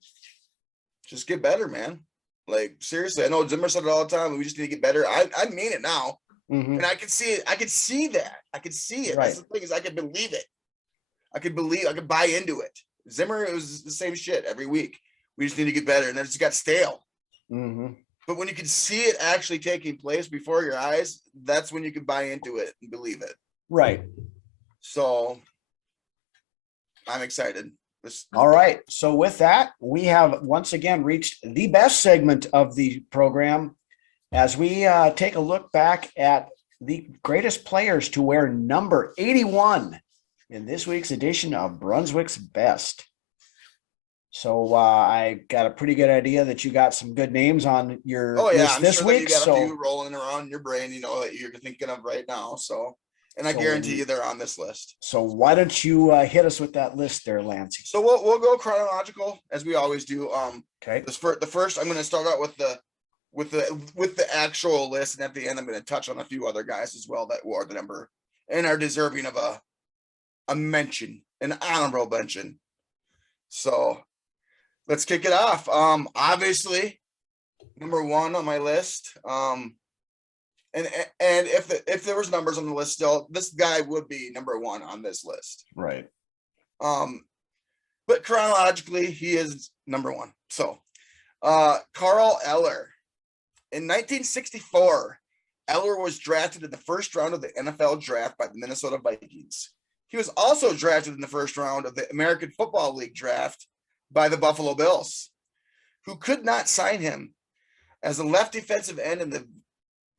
Just get better, man. Like, seriously, I know Zimmer said it all the time. We just need to get better. I mean it now. Mm-hmm. And I can see it. I can see that. I can see it. Right. That's the thing, is I can believe it. I could buy into it. Zimmer, it was the same shit every week. We just need to get better. And then it just got stale. Mm-hmm. But when you can see it actually taking place before your eyes, that's when you can buy into it and believe it. Right. So I'm excited. All right. So with that, we have once again reached the best segment of the program as we take a look back at the greatest players to wear number 81 in this week's edition of Brunswick's Best. So I got a pretty good idea that you got some good names on your list this week. You got a few rolling around in your brain, that you're thinking of right now. So, and I guarantee you they're on this list. So why don't you hit us with that list there, Lancey? So we'll go chronological as we always do. Okay. The first, I'm going to start out with the actual list, and at the end, I'm going to touch on a few other guys as well that wore the number and are deserving of a mention, an honorable mention. So let's kick it off. Obviously, number one on my list. And if there was numbers on the list still, this guy would be number one on this list. Right. But chronologically, he is number one. So, Carl Eller. In 1964, Eller was drafted in the first round of the NFL draft by the Minnesota Vikings. He was also drafted in the first round of the American Football League draft by the Buffalo Bills, who could not sign him. As a left defensive end in the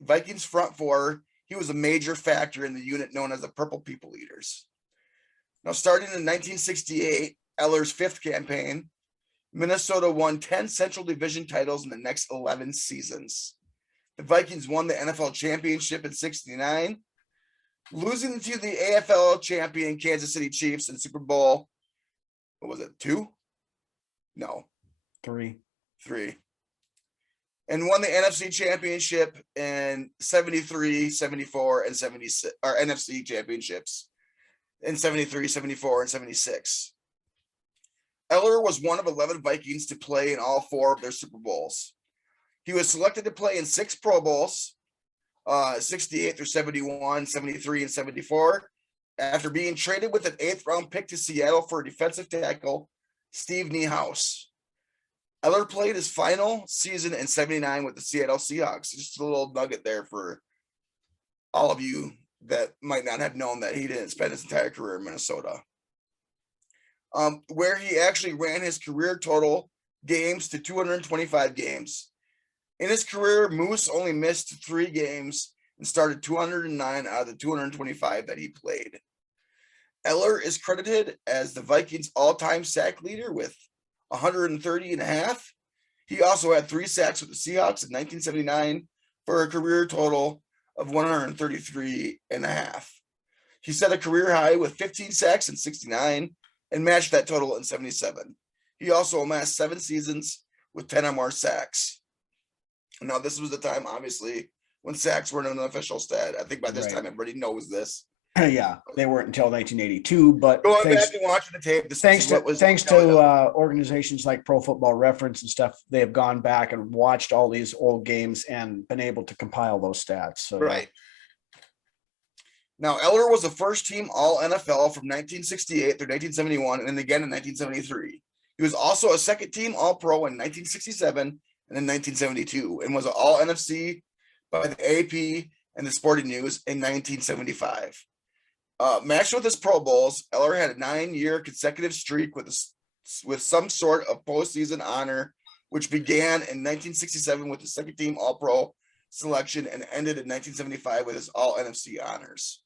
Vikings front four, he was a major factor in the unit known as the Purple People Eaters. Now, starting in 1968, Eller's fifth campaign, Minnesota won 10 Central Division titles in the next 11 seasons. The Vikings won the NFL championship in 69, losing to the AFL champion Kansas City Chiefs in Super Bowl. What was it? 2? No. 3. And won the NFC championship in 73, 74, and 76, or NFC championships in 73, 74, and 76. Eller was one of 11 Vikings to play in all 4 of their Super Bowls. He was selected to play in 6 Pro Bowls, 68 through 71, 73, and 74, after being traded with an 8th round pick to Seattle for defensive tackle Steve Niehaus. Eller played his final season in 79 with the Seattle Seahawks. Just a little nugget there for all of you that might not have known that he didn't spend his entire career in Minnesota. Where he actually ran his career total games to 225 games. In his career, Moose only missed 3 games and started 209 out of the 225 that he played. Eller is credited as the Vikings' all-time sack leader with 130.5. He also had 3 sacks with the Seahawks in 1979 for a career total of 133.5. He set a career high with 15 sacks in 69 and matched that total in 77. He also amassed 7 seasons with 10 or more sacks. Now, this was the time, obviously, when sacks weren't an official stat. I think by this time, everybody knows this. Yeah, they weren't until 1982. But going back and watching the tape, thanks to organizations like Pro Football Reference and stuff, they have gone back and watched all these old games and been able to compile those stats. So, right. Now, Eller was a first-team All-NFL from 1968 through 1971, and then again in 1973. He was also a second-team All-Pro in 1967 and in 1972, and was an All-NFC by the AP and the Sporting News in 1975. Matched with his Pro Bowls, Eller had a 9-year consecutive streak with some sort of postseason honor, which began in 1967 with the second-team All-Pro selection and ended in 1975 with his All-NFC honors.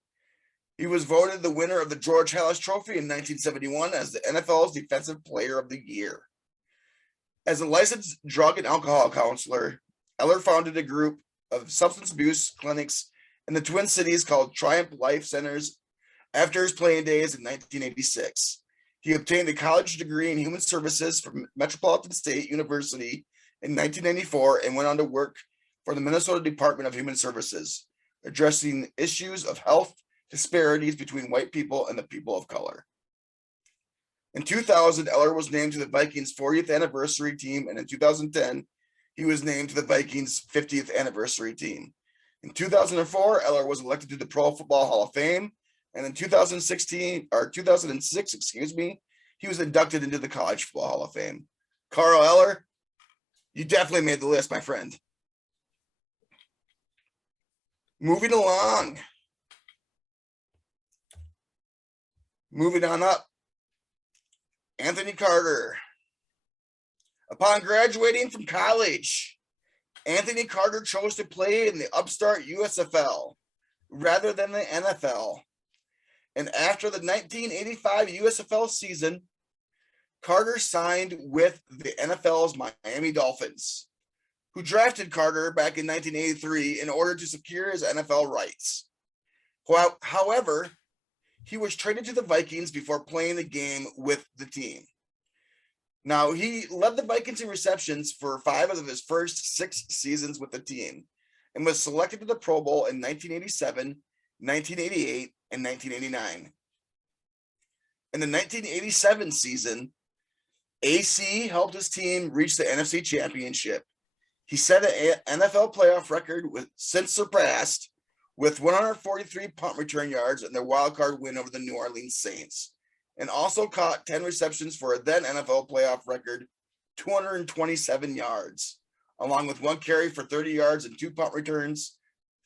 He was voted the winner of the George Halas Trophy in 1971 as the NFL's Defensive Player of the Year. As a licensed drug and alcohol counselor, Eller founded a group of substance abuse clinics in the Twin Cities called Triumph Life Centers after his playing days in 1986. He obtained a college degree in human services from Metropolitan State University in 1994 and went on to work for the Minnesota Department of Human Services, addressing issues of health disparities between white people and the people of color. In 2000, Eller was named to the Vikings 40th anniversary team, and in 2010, he was named to the Vikings 50th anniversary team. In 2004, Eller was elected to the Pro Football Hall of Fame, and in 2006, he was inducted into the College Football Hall of Fame. Carl Eller, you definitely made the list, my friend. Moving along. Moving on up. Anthony Carter. Upon graduating from college, Anthony Carter chose to play in the upstart USFL rather than the NFL. And after the 1985 USFL season, Carter signed with the NFL's Miami Dolphins, who drafted Carter back in 1983 in order to secure his NFL rights. However, he was traded to the Vikings before playing the game with the team. Now, he led the Vikings in receptions for 5 of his first 6 seasons with the team and was selected to the Pro Bowl in 1987, 1988, and 1989. In the 1987 season, AC helped his team reach the NFC Championship. He set an NFL playoff record since surpassed with 143 punt return yards in their wild card win over the New Orleans Saints, and also caught 10 receptions for a then NFL playoff record 227 yards, along with 1 carry for 30 yards and 2 punt returns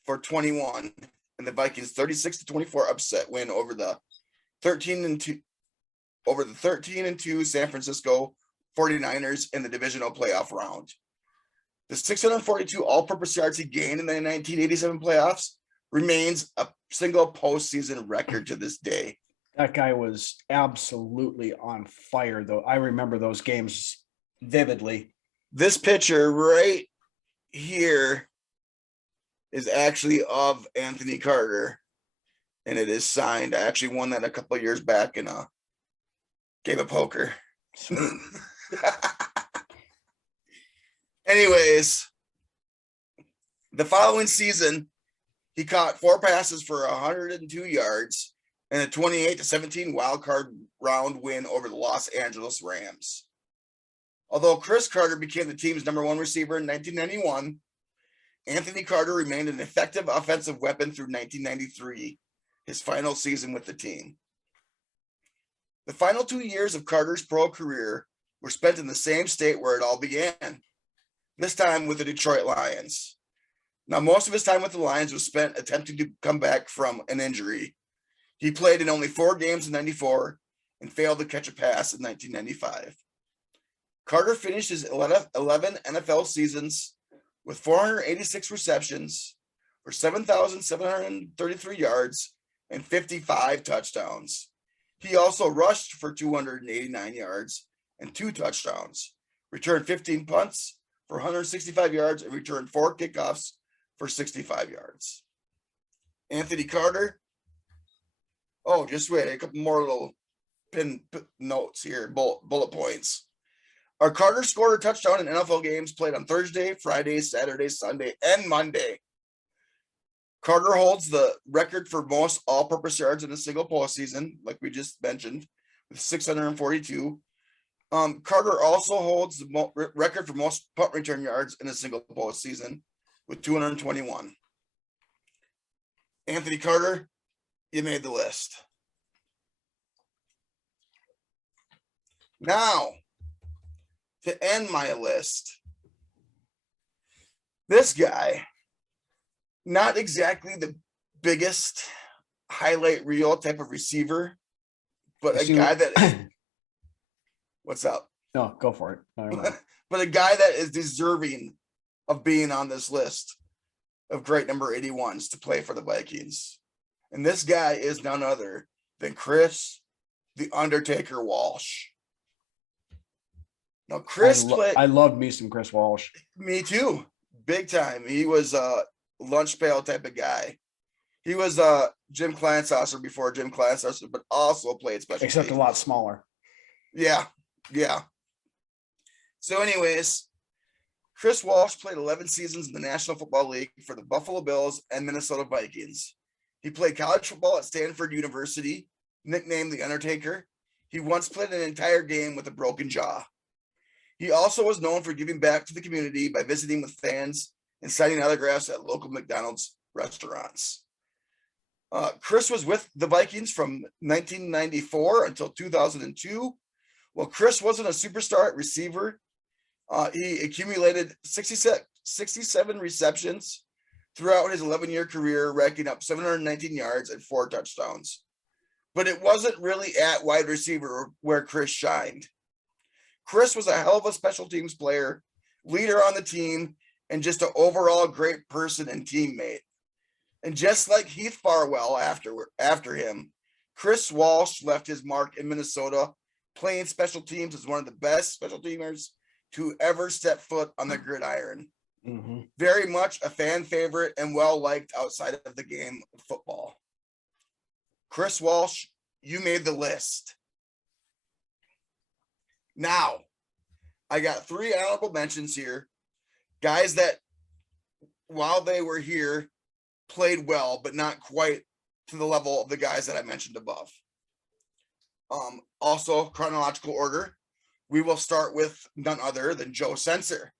for 21 in the Vikings 36-24 upset win over the 13-2 San Francisco 49ers in the divisional playoff round. The 642 all-purpose yards he gained in the 1987 playoffs remains a single postseason record to this day. That guy was absolutely on fire, though. I remember those games vividly. This picture right here is actually of Anthony Carter, and it is signed. I actually won that a couple of years back in a game of poker. Anyways, the following season, he caught 4 passes for 102 yards and a 28-17 wild card round win over the Los Angeles Rams. Although Chris Carter became the team's #1 receiver in 1991, Anthony Carter remained an effective offensive weapon through 1993, his final season with the team. The final 2 years of Carter's pro career were spent in the same state where it all began, this time with the Detroit Lions. Now, most of his time with the Lions was spent attempting to come back from an injury. He played in only 4 games in 94 and failed to catch a pass in 1995. Carter finished his 11 NFL seasons with 486 receptions for 7,733 yards and 55 touchdowns. He also rushed for 289 yards and 2 touchdowns, returned 15 punts for 165 yards, and returned 4 kickoffs for 65 yards. Anthony Carter. Oh, just wait, a couple more little pin notes here, bullet points. Our Carter scored a touchdown in NFL games played on Thursday, Friday, Saturday, Sunday, and Monday. Carter holds the record for most all-purpose yards in a single postseason, like we just mentioned, with 642. Carter also holds the record for most punt return yards in a single postseason with 221. Anthony Carter, you made the list. Now, to end my list, this guy, not exactly the biggest highlight reel type of receiver, but a guy that what's up? No, go for it. But a guy that is deserving of being on this list of great number 81s to play for the Vikings. And this guy is none other than Chris the Undertaker Walsh. Now, Chris I loved me some Chris Walsh. Me too. big time. He was a lunch pail type of guy. He was Jim Klansaucer before Jim Klansaucer, but also played special Except teams. a lot smaller. Yeah. So anyways, Chris Walsh played 11 seasons in the National Football League for the Buffalo Bills and Minnesota Vikings. He played college football at Stanford University, nicknamed The Undertaker. He once played an entire game with a broken jaw. He also was known for giving back to the community by visiting with fans and signing autographs at local McDonald's restaurants. Chris was with the Vikings from 1994 until 2002. While Chris wasn't a superstar at receiver, he accumulated 67 receptions throughout his 11-year career, racking up 719 yards and 4 touchdowns. But it wasn't really at wide receiver where Chris shined. Chris was a hell of a special teams player, leader on the team, and just an overall great person and teammate. And just like Heath Farwell after him, Chris Walsh left his mark in Minnesota, playing special teams as one of the best special teamers to ever step foot on the gridiron. Mm-hmm. Very much a fan favorite and well-liked outside of the game of football. Chris Walsh, you made the list. Now, I got 3 honorable mentions here. Guys that, while they were here, played well, but not quite to the level of the guys that I mentioned above. Also, chronological order, we will start with none other than Joe Censor.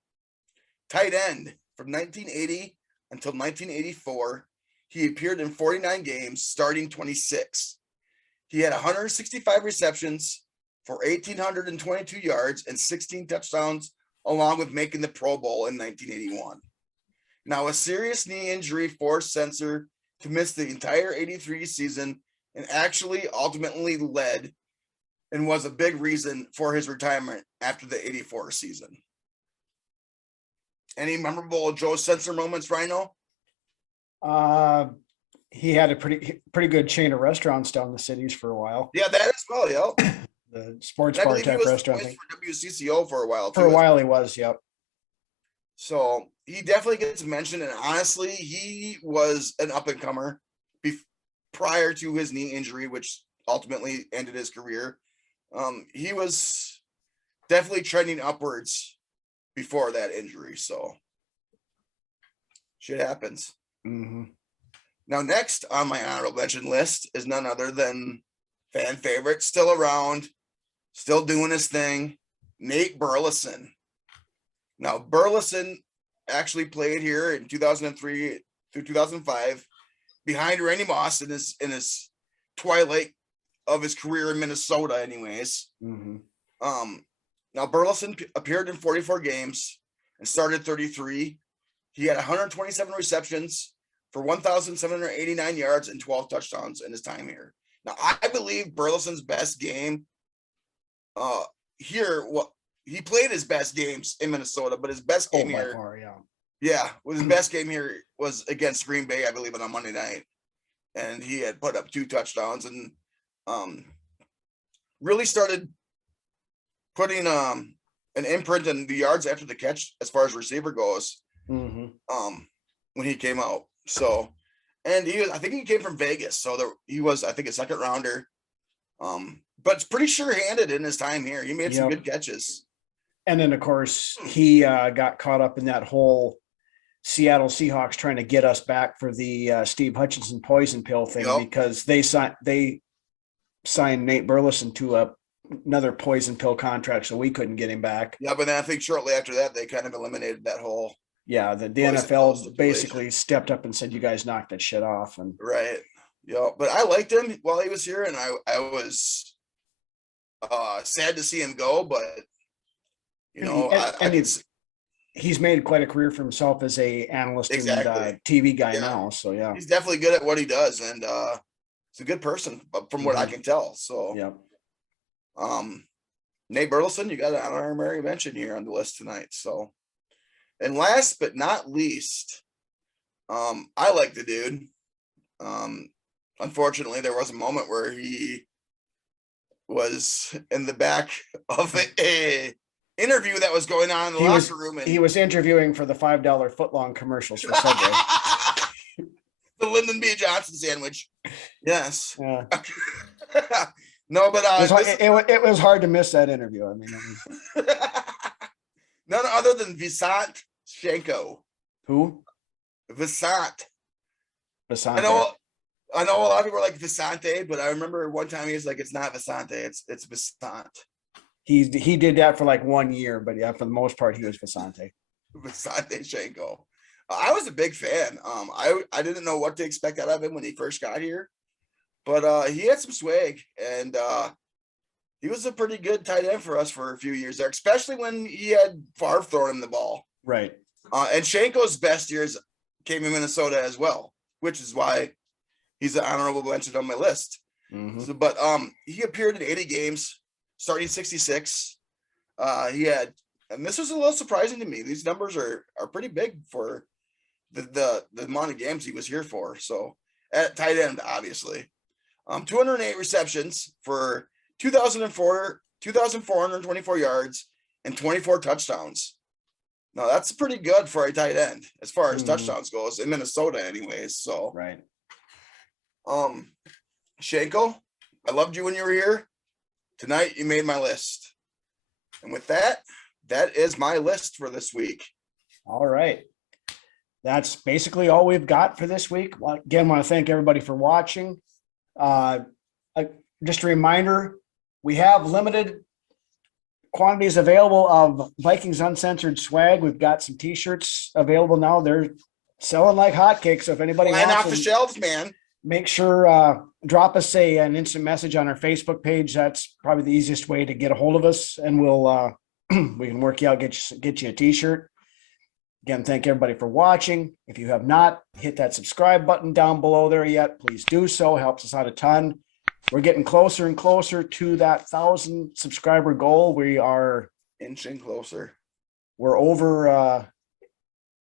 Tight end from 1980 until 1984. He appeared in 49 games, starting 26. He had 165 receptions for 1,822 yards and 16 touchdowns, along with making the Pro Bowl in 1981. Now, a serious knee injury forced Censor to miss the entire 83 season and actually ultimately led and was a big reason for his retirement after the 84 season. Any memorable Joe Censor moments, Rhino? He had a pretty good chain of restaurants down the cities for a while. Yeah, that as well, yeah. The sports bar type restaurant. For WCCO for a while. For a while he was, yep. So he definitely gets mentioned, and honestly, he was an up-and-comer prior to his knee injury, which ultimately ended his career. He was definitely trending upwards before that injury, so shit happens. Mm-hmm. Now, next on my honorable mention list is none other than fan favorite, still around, still doing his thing, Nate Burleson. Now, Burleson actually played here in 2003 through 2005 behind Randy Moss in his twilight of his career in Minnesota anyways. Mm-hmm. Now, Burleson appeared in 44 games and started 33. He had 127 receptions for 1,789 yards and 12 touchdowns in his time here. Now, I believe Burleson's best game he played his best games in Minnesota, but his best game here, far, his best game here was against Green Bay, I believe, on Monday night, and he had put up 2 touchdowns and really started putting an imprint in the yards after the catch as far as receiver goes. Mm-hmm. When he came out, so, and I think he came from Vegas, so he was, I think, a second rounder, but it's pretty sure-handed in his time here. He made some good catches. And then, of course, he got caught up in that whole Seattle Seahawks trying to get us back for the Steve Hutchinson poison pill thing, because they signed Nate Burleson to another poison pill contract, so we couldn't get him back. Yeah, but then I think shortly after that, they kind of eliminated that whole. Yeah, the NFL basically stepped up and said, "You guys knocked that shit off." And right, yeah, but I liked him while he was here, and I was sad to see him go, but he's made quite a career for himself as a analyst and TV guy now. So yeah, he's definitely good at what he does, and he's a good person, from what I can tell. So Nate Burleson, you got an honorary mention here on the list tonight. So, and last but not least, I like the dude. Unfortunately, there was a moment where he was in the back of a interview that was going on in the locker room. And he was interviewing for the $5 footlong commercials for Subway. The Lyndon B. Johnson sandwich. Yes. Yeah. No, but it was hard to miss that interview. I mean, none other than Visant Shenko. Who? Visant. Visant. I know a lot of people are like Visante, but I remember one time he was like, it's not Visante, it's Visant. He did that for like 1 year, but yeah, for the most part, he was Visante. Visante Shenko. I was a big fan. I didn't know what to expect out of him when he first got here, but he had some swag, and he was a pretty good tight end for us for a few years there, especially when he had Favre throwing him the ball. Right. And Shenko's best years came in Minnesota as well, which is why he's an honorable mention on my list. Mm-hmm. So, but he appeared in 80 games, starting 66. He had, and this was a little surprising to me. These numbers are pretty big for the amount of games he was here for. So at tight end, obviously, 208 receptions for 2,424 yards and 24 touchdowns. Now that's pretty good for a tight end as far as touchdowns goes in Minnesota, anyways. So right. Shenko, I loved you when you were here. Tonight you made my list, and with that is my list for this week. All right. That's basically all we've got for this week. Again, I want to thank everybody for watching. Just a reminder, we have limited quantities available of Vikings Uncensored swag. We've got some t-shirts available now. They're selling like hotcakes. So if anybody wants off the shelves, man, make sure drop us an instant message on our Facebook page. That's probably the easiest way to get a hold of us, and we'll we can work you out, get you a t-shirt. Again, thank everybody for watching. If you have not hit that subscribe button down below there yet, please do so. Helps us out a ton. We're getting closer and closer to that 1,000 subscriber goal. We are inching closer. We're over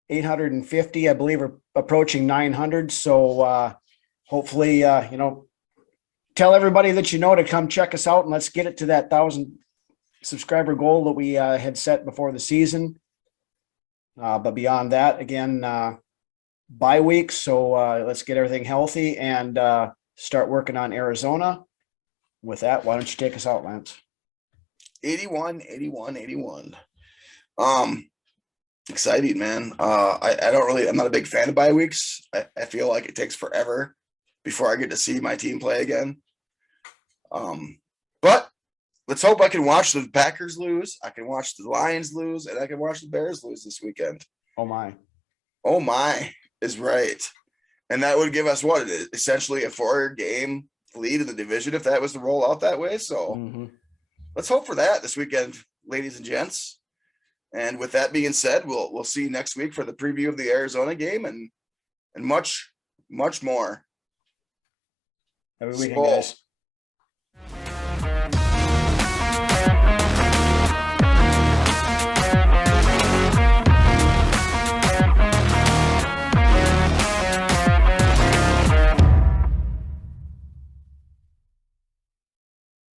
850. I believe we're approaching 900. So hopefully, tell everybody that you know to come check us out, and let's get it to that 1,000 subscriber goal that we had set before the season. But beyond that, again, bye week. So let's get everything healthy and start working on Arizona. With that, why don't you take us out, Lance? 81. Exciting, man. I'm not a big fan of bye weeks. I feel like it takes forever before I get to see my team play again. But let's hope I can watch the Packers lose, I can watch the Lions lose, and I can watch the Bears lose this weekend. Oh my is right. And that would give us essentially a 4-game lead in the division if that was to roll out that way. So let's hope for that this weekend, ladies and gents. And with that being said, we'll see you next week for the preview of the Arizona game and much more. Have a good weekend, guys.